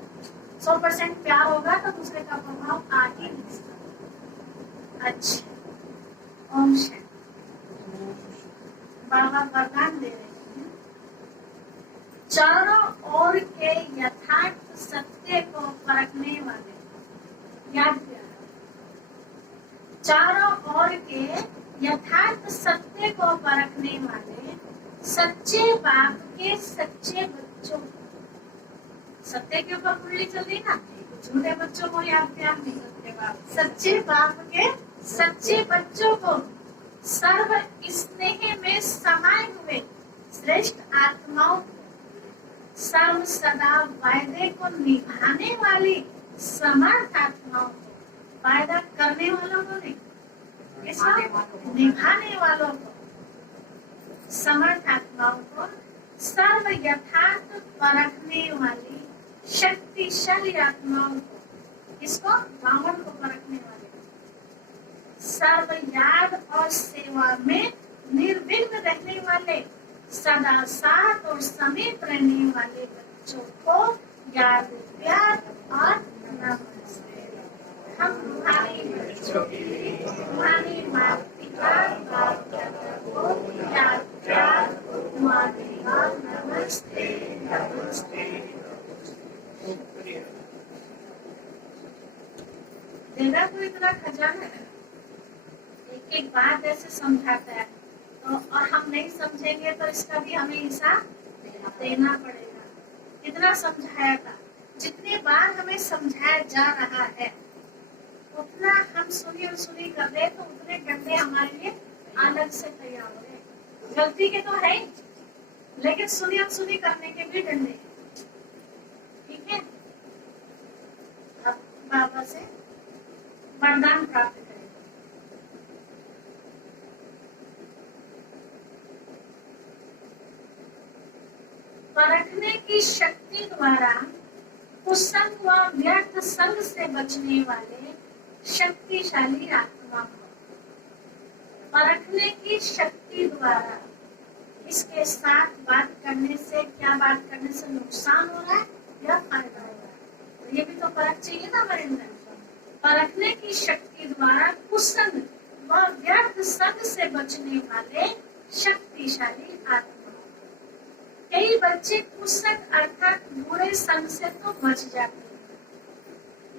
100% प्यार होगा तो दूसरे का प्रभाव आ ही नहीं सकता। अच्छा, ओम शांति। बाबा वरदान दे रहे हैं, चारों ओर के यथार्थ सत्य को परखने वाले, याद किया, चारों ओर के यथार्थ सत्य को परखने वाले सच्चे बाप के सच्चे बच्चों, सत्य के ऊपर कुंडली चल रही ना, झूठे बच्चों को याद प्यार नहीं करते बाप, सच्चे बाप के सच्चे बच्चों को सर्व स्नेह में समाये हुए श्रेष्ठ आत्माओं, सर्व सदा वायदे को निभाने वाली समर्थ आत्माओं, वायदा करने वालों को नहीं, निभाने वालों को, समर्थ आत्माओं को, सर्व यथार्थ परखने वाली शक्तिशाली आत्माओं को, इसको बावन को परखने वाले, सर्व याद और सेवा में निर्विघ्न रहने वाले, सदा साथ और समीप रहने वाले बच्चों को याद प्यार और नमस्ते। हम तुम्हारी बच्चों के लिए तुम्हारी माता पिता बाप दादा को याद प्यार मानेगा। नमस्ते नमस्ते। देगा तो इतना खजाना है, एक एक बात ऐसे समझाता है तो, और हम नहीं समझेंगे तो इसका भी हमें हिसाब देना पड़ेगा। कितना समझाया था, जितनी बार हमें समझाया जा रहा है उतना हम सुनी और सुनी कर रहे तो उतने गंदे हमारे लिए अलग से तैयार हो रहे। गलती के तो है ही, लेकिन सुनी और सुनी करने के भी डंडे हैं। ठीक है, अब बाबा से वरदान प्राप्त करें। परखने की शक्ति द्वारा कुसंग व व्यर्थ संग से बचने वाले शक्तिशाली आत्मा को, परखने की शक्ति द्वारा, इसके साथ बात करने से, क्या बात करने से नुकसान हो रहा है या फायदा हो रहा है, तो ये भी तो परख चाहिए ना हमारे अंदर। परखने की शक्ति द्वारा कुसंग व व्यर्थ संग से बचने वाले शक्तिशाली आत्मा। कई बच्चे कुसंग अर्थात बुरे संग से तो बच जाते हैं,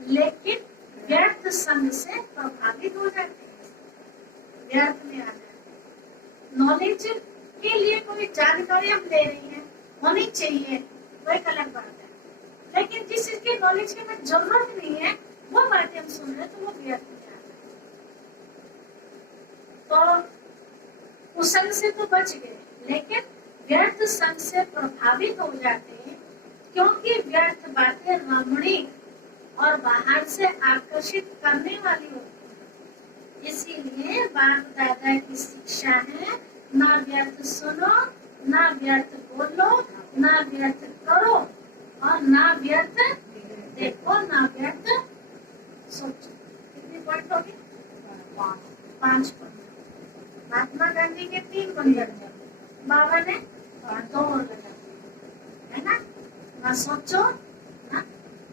लेकिन व्यर्थ संग से प्रभावित हो जाते हैं, व्यर्थ में आ जाते हैं। नॉलेज के लिए कोई जानकारी हम ले रही हैं, होनी चाहिए, वो एक अलग बात है, लेकिन जिस चीज की नॉलेज की हमें जरूरत नहीं है वो बातें हम सुन रहे तो वो व्यर्थ में आ जाते हैं। तो कुसंग से तो बच गए, लेकिन व्यर्थ संग से प्रभावित हो जाते हैं, क्योंकि व्यर्थ बातें रमणीक और बाहर से आकर्षित करने वाली होती है। इसीलिए बाप दादा की शिक्षा है, ना व्यर्थ सुनो, ना व्यर्थ बोलो, ना व्यर्थ करो और ना व्यर्थ देखो, ना व्यर्थ सोचो। कितनी पॉइंट होगी? 5 पॉइंट। महात्मा गांधी के 3 पॉइंट, बाबा ने 2 और लगा दिए, है ना? ना सोचो ना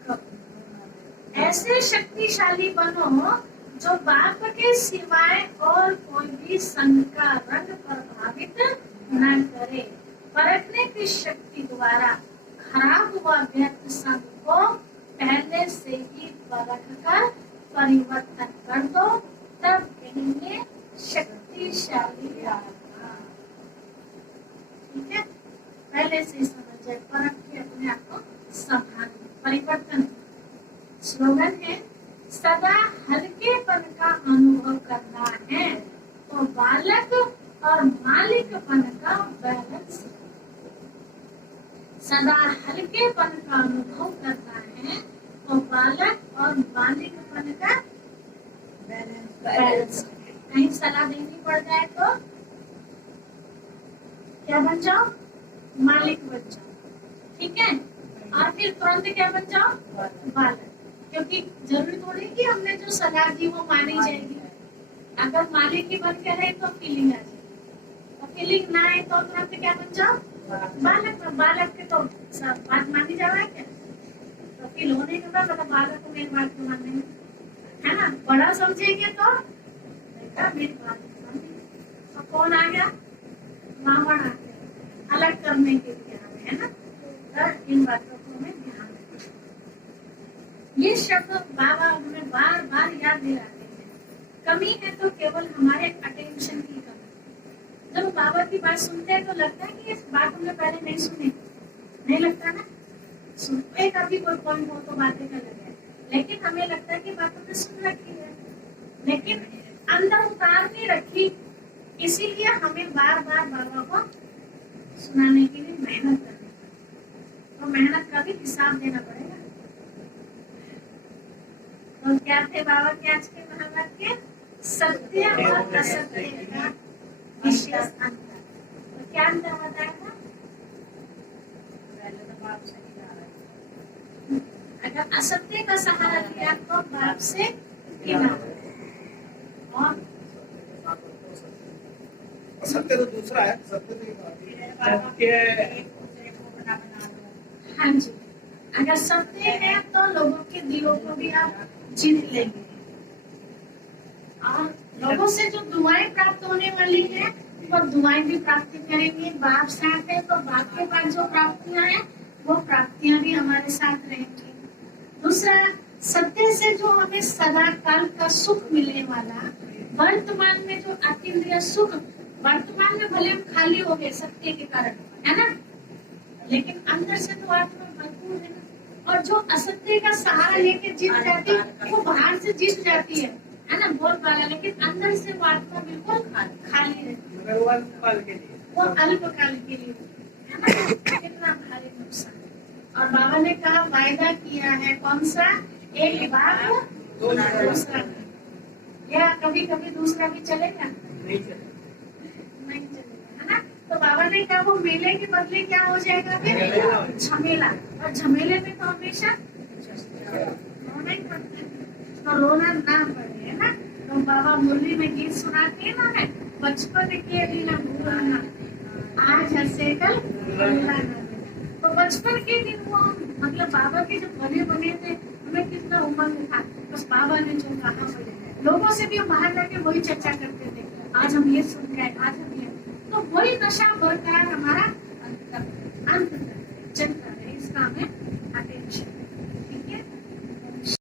करो। ऐसे शक्तिशाली बनो जो बाप के सिवाय और कोई भी संग का रंग प्रभावित न करे। परखने की शक्ति द्वारा खराब हुआ व्यर्थ संग को पहले से ही परख कर परिवर्तन कर दो, तब कहेंगे शक्तिशाली आत्मा। ठीक है, पहले से समझ जाए, परख के अपने आप को संभालिए, परिवर्तन। स्लोगन है, सदा हल्केपन का अनुभव करना है तो बालक और मालिकपन का बैलेंस। सदा हल्केपन का अनुभव करना है तो बालक और मालिकपन का बैलेंस। कहीं सलाह देनी पड़ जाए तो क्या बन जाओ, मालिक बन जाओ, ठीक है। और फिर तुरंत क्या बन जाओ, बालक, क्योंकि जरूरी थोड़ी कि हमने जो सलाह दी वो मानी जाएगी। अगर मालिक ही बन के रहे तो फीलिंग आ जाएगी, और फीलिंग ना आए तो तुरंत क्या बन जाओ, बालक। बालक के तो सब बात मानी जा रहा है क्या, तो फील होने के बाद मतलब बालक को मेरी बात को मानेंगे, है ना। बड़ा समझेंगे तो बेटा मेरी बात को मानेंगे। तो कौन आ गया, मामन आ गया, अलग करने के लिए हमें, है ना। तो इन बातों को हमें ध्यान रखना। ये शब्द बाबा हमें बार बार याद दिलाते हैं। कमी है तो केवल हमारे अटेंशन की कमी। जब बाबा की बात सुनते हैं तो लगता है कि इस बात हमने पहले नहीं सुनी, नहीं लगता ना। सुनते कभी कोई पॉइंट हो तो बातें कर लगे, लेकिन हमें लगता है कि बात हमने सुन रखी है, लेकिन अंदर उतार नहीं रखी। इसीलिए हमें बार बार बाबा को सुनाने के लिए मेहनत करनी पड़ेगी, तो मेहनत का भी हिसाब देना पड़ेगा। तो क्या थे बाबा के आज के महावाक्य, सत्य और असत्य का विशेष अंतर। तो क्या अंतर बताया था, पहले तो बाप से नहीं आ रहा है। अगर असत्य का सहारा लिया तो बाप से किनारा, और सत्य तो दूसरा है, सत्य नहीं मेरे बाबा के एक दूसरे को बना बना दो। हाँ जी, अगर सत्य है तो लोगों के दिलों को भी आप जीत लेंगे, और लोगों से जो दुआएं प्राप्त होने वाली है वो दुआएं भी प्राप्त करेंगे। बाप साथ है तो बाप के पास जो प्राप्तियां हैं वो प्राप्तियां भी हमारे साथ रहेंगी। दूसरा, सत्य से जो हमें सदा काल का सुख मिलने वाला, वर्तमान में जो अतीन्द्रिय सुख, वर्तमान में भले हम खाली हो गए सत्य के कारण, है ना, लेकिन अंदर से तो आत्मा भरपूर है ना। और जो असत्य का सहारा लेके जीत जाती है वो बाहर से जीत जाती है ना, बोल पाला, लेकिन अंदर से वो आत्मा बिल्कुल खाली रहती है। है, वो अल्पकाल के लिए। वो अल्पकाल के लिए, है ना। कितना भारी नुकसान। और बाबा ने कहा वायदा किया है, कौन सा, एक बार दूसरा नहीं। या कभी कभी दूसरा भी चलेगा, नहीं चले। नहीं चलेगा, है ना। तो बाबा ने कहा वो मेले के बदले क्या हो जाएगा फिर, झमेला। और झमेले में तो हमेशा रोना ही पड़ता है, तो रोना ना पड़े, है ना। तो बाबा मुरली में गीत सुनाते हैं ना, हमें बचपन के दिन भूलना, आज हंसे कल भूलना न देना। तो बचपन के दिन वो मतलब बाबा के जो बने बने थे, हमें कितना उमंग था, बस बाबा ने जो कहा लोगों से भी हम बाहर जाके वही चर्चा करते थे, आज हम ये सुन गए, आज हम ये, तो वही नशा बरकरार हमारा अंत तक चलता है। इसका हमें